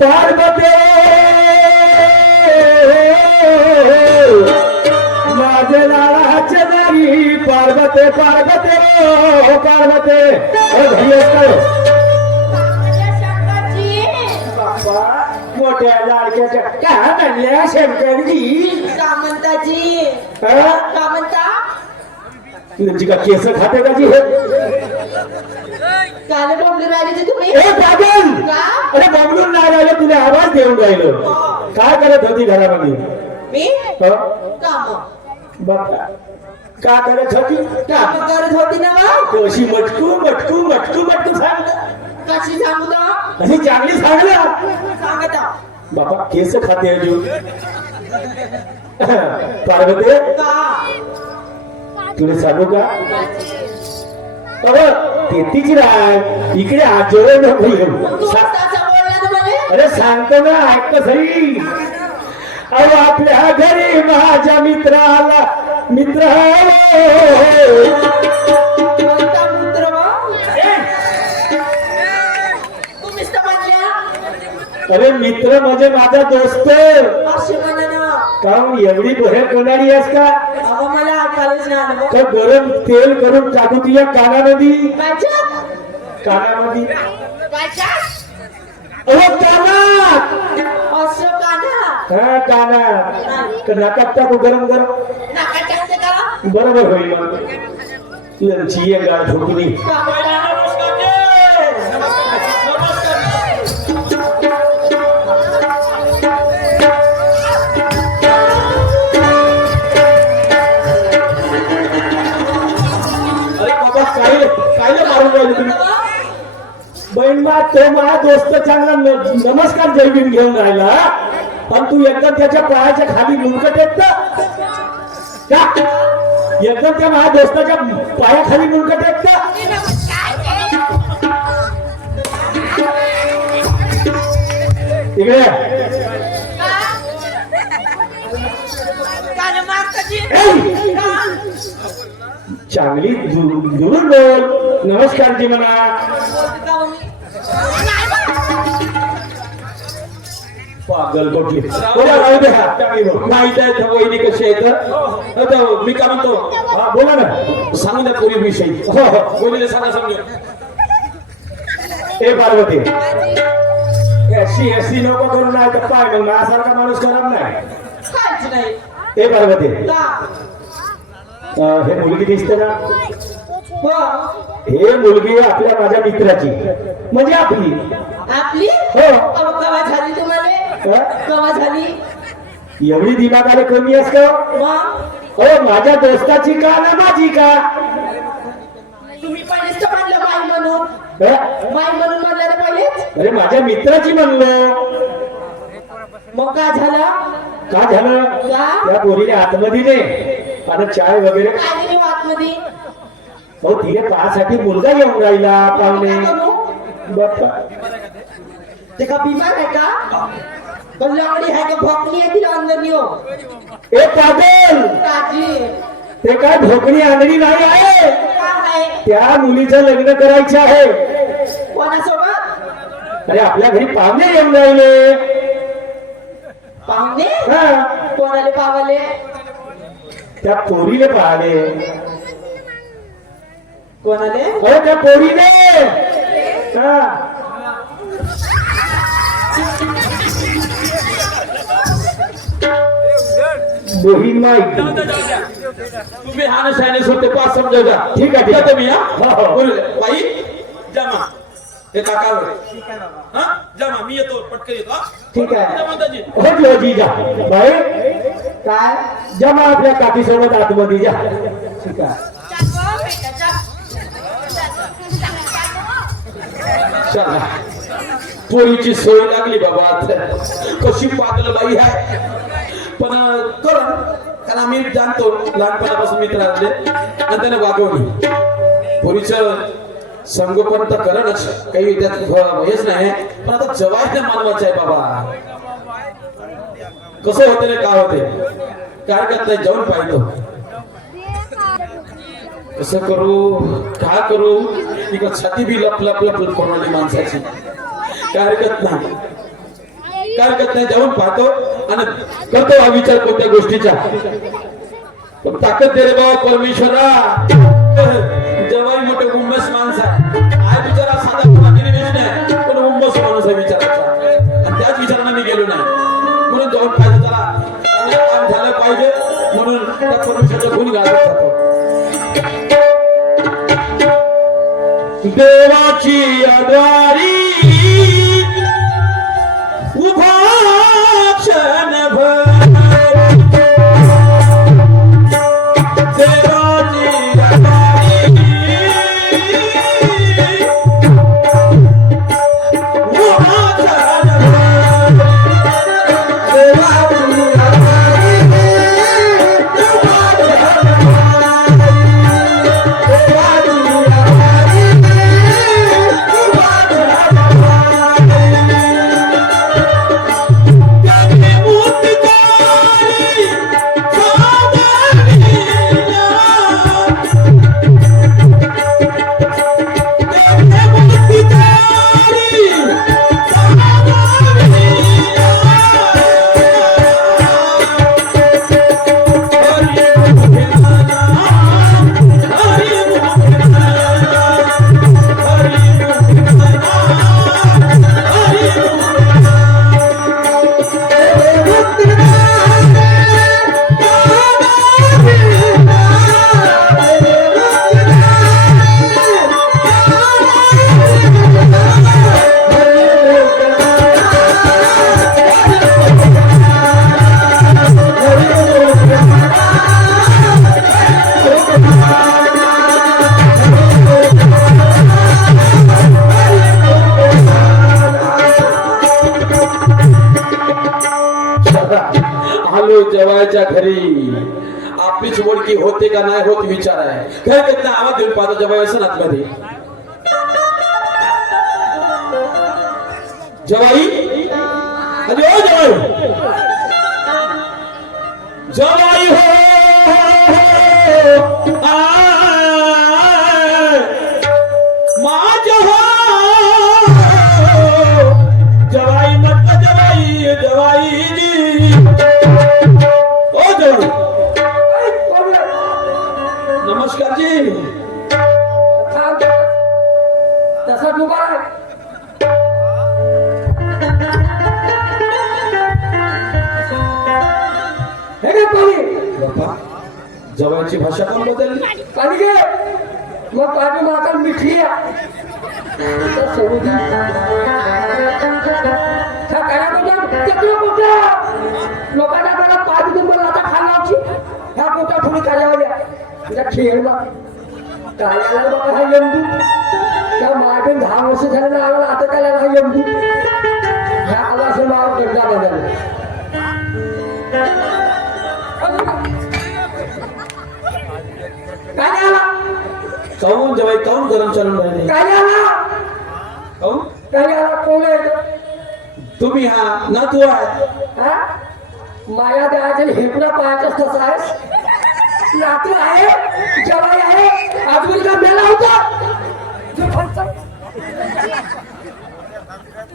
पार्वते माझे नाराचे नारी पार्वते पार्वते ओ पार्वते ओ घरी असतो बाप्पा मोठ्या लाडक्याच्या काय म्हणल्या शंकरजी? कामंताजी हा? कामंता तुमची का केस खाते का जी हे? काल बोंबले राहिले ते तुम्ही ए पागल का? अरे बबलून नाही राहिलं तुला आवाज देऊन राहिलं. काय करत होती घरामध्ये? मी हं? काम बाप्पा का करत होती? काम करत होती ना बा. कशी मटकू मटकू मटकू मटकू सांग कशी सांगू ना अशी चांगली सांगला. सांगता बाबा केस खाते अजून पार्वती तुला सांगू का तेतीच राय इकडे आजोळे नको येऊ अरे सांगतो ना ऐकतो सई अहो आपल्या घरी माझ्या मित्राला मित्र अरे मित्र म्हणजे माझा दोस्त कारण एवढी बाहेर कोणारी आहेस का तर गरम तेल करून टाकू तुझ्या कानामध्ये कानामध्ये अहो कानात हा कानात नाकात टाकू गरम गरम बरोबर होईल मग लंची गाड ठोकली बहिणबा तो माझा दोस्त चांगला नमस्कार जैविन घेऊन राहिला पण तू एकदम त्याच्या पायाच्या खाली मुंडकट येत का एकदम त्या माझ्या दोस्ताच्या पायाखाली मुंडकट येत का इकडे चांगली दुरून बोल नमस्कार जी म्हणा पागल कुठली माहित आहे वहिनी कशी आहेत मी काय म्हणतो हा बोला ना सांगू द्या पूर्वी विषयी वहिनीला सांगा समजून ए पार्वती अशी नको करू नाही तर पाय मग माझ्यासारखा माणूस करत नाही ए पार्वती हे मुलगी दिसते ना हे मुलगी आपल्या माझ्या मित्राची म्हणजे आपली हो कवा झाली एवढी दिमागाला कमी आहेस का हो माझ्या दोस्ताची का ना माझी का तुम्ही पहिलेच तर म्हणलं बाई म्हणून म्हणलं ना पहिले अरे माझ्या मित्राची म्हणलो मग काय झालं का झालं त्या पोरीने आतमध्ये ने आता चाय वगैरे काय दिली आतमध्ये हो तिने पाहासाठी मुलगा येऊन राहिला पाहुणे बाप्पा ते का बिमार आहे का लंगडी आहे का भोकली आहे तिला अंदर नियो ए पागल ते काय भोकणी अंगडी नाही आहे त्या मुलीचं लग्न करायचं आहे कोणासोबत अरे आपल्या घरी पाहुणे येऊन राहिले पाहुणे हा कोणाले पावाले त्या पोरीले पाहिले कोणाले अरे त्या पोरीने हा बहीण माई तुम्ही हा शायनेस होते पाच समजा ठीक आहे तुम्ही हो. बाई जमा हे काकावर हा जमा मी येतो पटकन येतो ठीक आहे जमा दाजी हो जी हो जी जा बाई काय जमा आपल्या काकी सोबत आतमध्ये जा ठीक आहे चला पोरीची सोय लागली बाबा आता. कशी पागल बाई आहे पण कारण आम्ही जाणतो लहानपणापासून मित्र असले आणि त्याने वागवली पोरीचं संगोपन तर करणच काही त्यात हेच नाही पण आता जवायला मानवाचं आहे बाबा कसं होते रे काय होते काय करत नाही जाऊन पाहिजे कसं करू काय करू इकडं छाती बी लप लप लप लप करून आली माणसाची काय हरकत नाही जाऊन पाहतो आणि करतो हा विचार कोणत्या गोष्टीचा पण ताकद दे रे बाबा परमेश्वरा जवाई मोठे उंबस माणसा आहे बिचारा साधा निवेश नाही पण उंबस माणूस आहे विचाराचा आणि त्याच विचारांना मी गेलो नाही म्हणून जाऊन पाहिजे जरा काम झालं पाहिजे म्हणून त्या परमेश्वराचा गुण गाजत जातो देवाची आद्वारी उभा क्षणभर देवाची आद्वारी उभा क्षणभर जवायच्या घरी आपलीच ओळखी होते का नाही होत विचार आहे. काय घेतला आवाज देऊन पाहतो जवाई असं आतमध्ये. जवाई अरे ओ जवाई जवाई हो माझ हो जवाई मत जवाई जवाई जी ओ जवाई नमस्कार जी. तसा दुबारा हे रे पाणी बापा जवाईची भाषा कोण बदलली. पाणी घे मग पाणी माता मिठी लोकांना मला पाच मला आता खाण्याची ह्या पोटा थोडी कार्यावल्या खेळला कार्याला बाबा हा यंदू त्या मागे 10 वर्ष झाले ना आला आता काय हा यंदू ह्या आला असं नाव गड्डा बदलला. काय आला काऊन जवाई काऊन गरम चालून राहिले. काय आला काऊन काय आला कोण आहे तुम्ही हा ना तू आहे हा माया द्यायचे हेपडा पायाचाच तसा आहेस. नातू आहे जवाई आहे अजून का मेला होता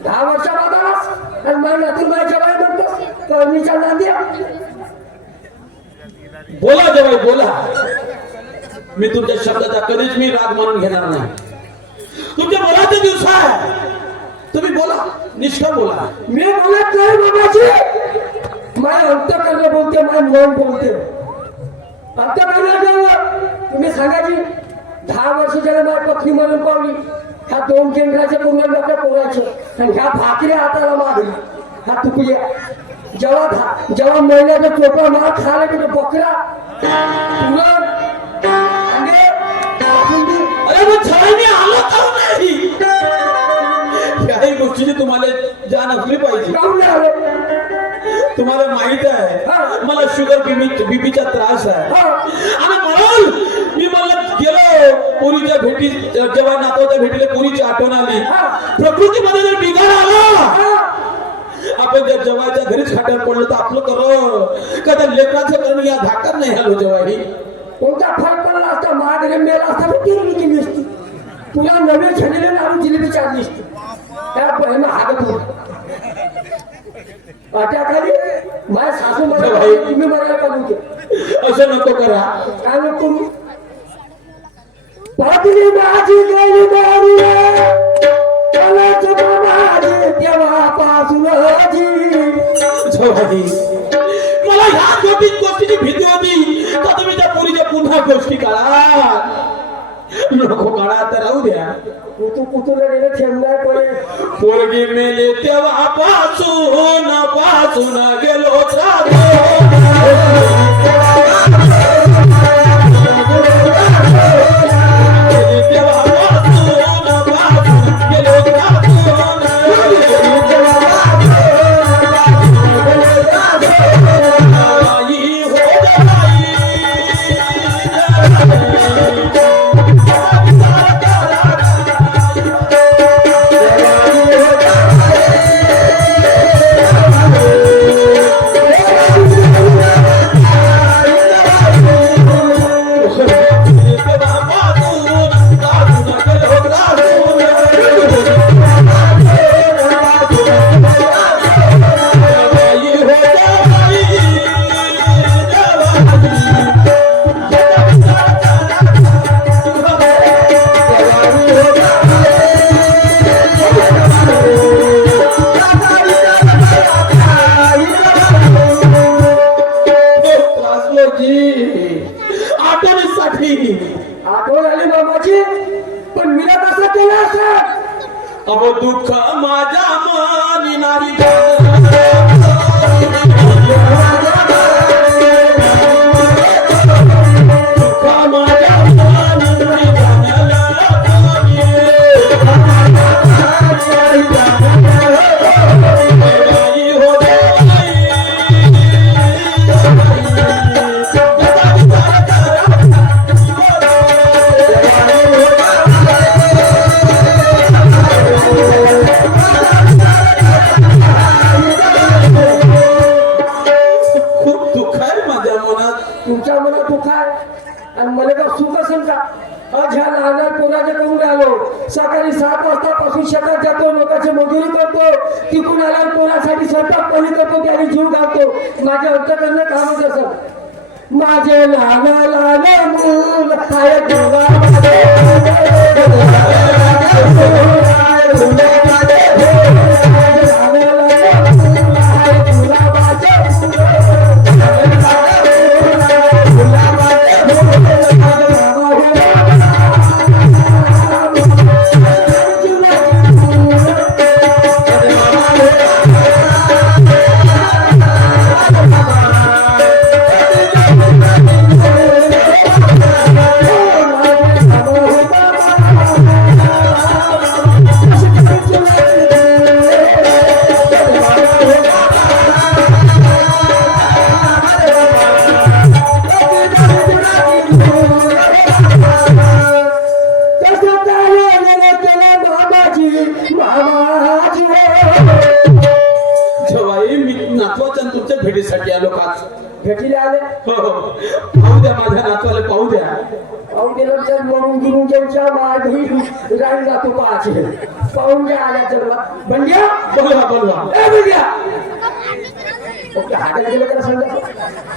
10 वर्षाबाद आलास आणि माझ्या नातू माझ्या जवाई म्हणतोस कळणीच्या नांद्या. बोला जवाई बोला. मी तुमच्या शब्दाचा कधीच मी राग मानून घेणार नाही. तुमच्या बोलाचे दिवस आहे तुम्ही बोला निष्ठा बोला. मी बोलत नाही बाबाजी माझ्या अंतकर्ण बोलते माझ्या मन बोलते. अंतकर्ण तुम्ही सांगायची 10 वर्ष झाले माझी पत्नी मरण पावली. ह्या 2 केंद्राचे पूर्ण आपल्या पोराचे आणि ह्या भाकऱ्या हाताला मागली ह्या तुकड्या जेव्हा महिन्याचा चोपडा मला खायला की बकरा पुरण अरे मग छळाईने आलो का नाही. काही गोष्टीची तुम्हाला जाण असली पाहिजे. काऊन नाही आले तुम्हाला माहित आहे मला शुगर बीपीचा त्रास आहे हा. आणि म्हणून मी मला गेलो पुरीच्या भेटी जेव्हा नातवाच्या भेटीला पुरीची आठवण आली. प्रकृतीमध्ये जर बिघाड आला आपण जर जवाच्या घरीच खाट्यावर पडलो तर आपलं कर का त्या लेकराचं करण या धाकात नाही आलो. जवाई कोणता फरक पडला असता महागडे मेला असता मी केली केली असती. तुला नवे छडीले लावून जिलेबी चालली असती. त्या बहिण हागत होत खाली माझ्या सासू मला तुम्ही मला पाहिजे असं नको करा. काय नको करू पातळी माझी गेली दारू माझी तेव्हापासून जवाई मला ह्या गोष्टीची भीती होती का तुम्ही त्या पुरीच्या पुन्हा गोष्टी काढा. नको काढा तर राहू द्या. कुतूला गेलं ठेवलाय पडेल पोरगी मेले पासून गेलो आठवण आली बाबाची पण मी कसं केलं असं अब दुःख माझ्या मनी नाही आणि मला का सुख असेल का आज ह्या लहान पोराच्या करून आलो सकाळी 7 वाजतापासून शेतात जातो लोकांची मजुरी करतो तिकून आल्यावर पोरासाठी स्वयंपाक पाणी करतो त्याने जीव घालतो माझ्या अंतकरणं कामच असत माझे लहान लहान मूल काय जेव्हाही मी नातवाच्या आणि तुमच्या भेटीसाठी आलो खास भेटीला आले हो, हो. पाहू द्या माझ्या नातवाला पाहू द्या पाहून गेलं तर म्हणून गिरून ज्यांच्या माधी राहील जातो पाहाचे पाहून घ्या आल्या चला बंड्या बोलवा बोलवा ए बंड्या ओके हाताला गेलं त्याला सांगा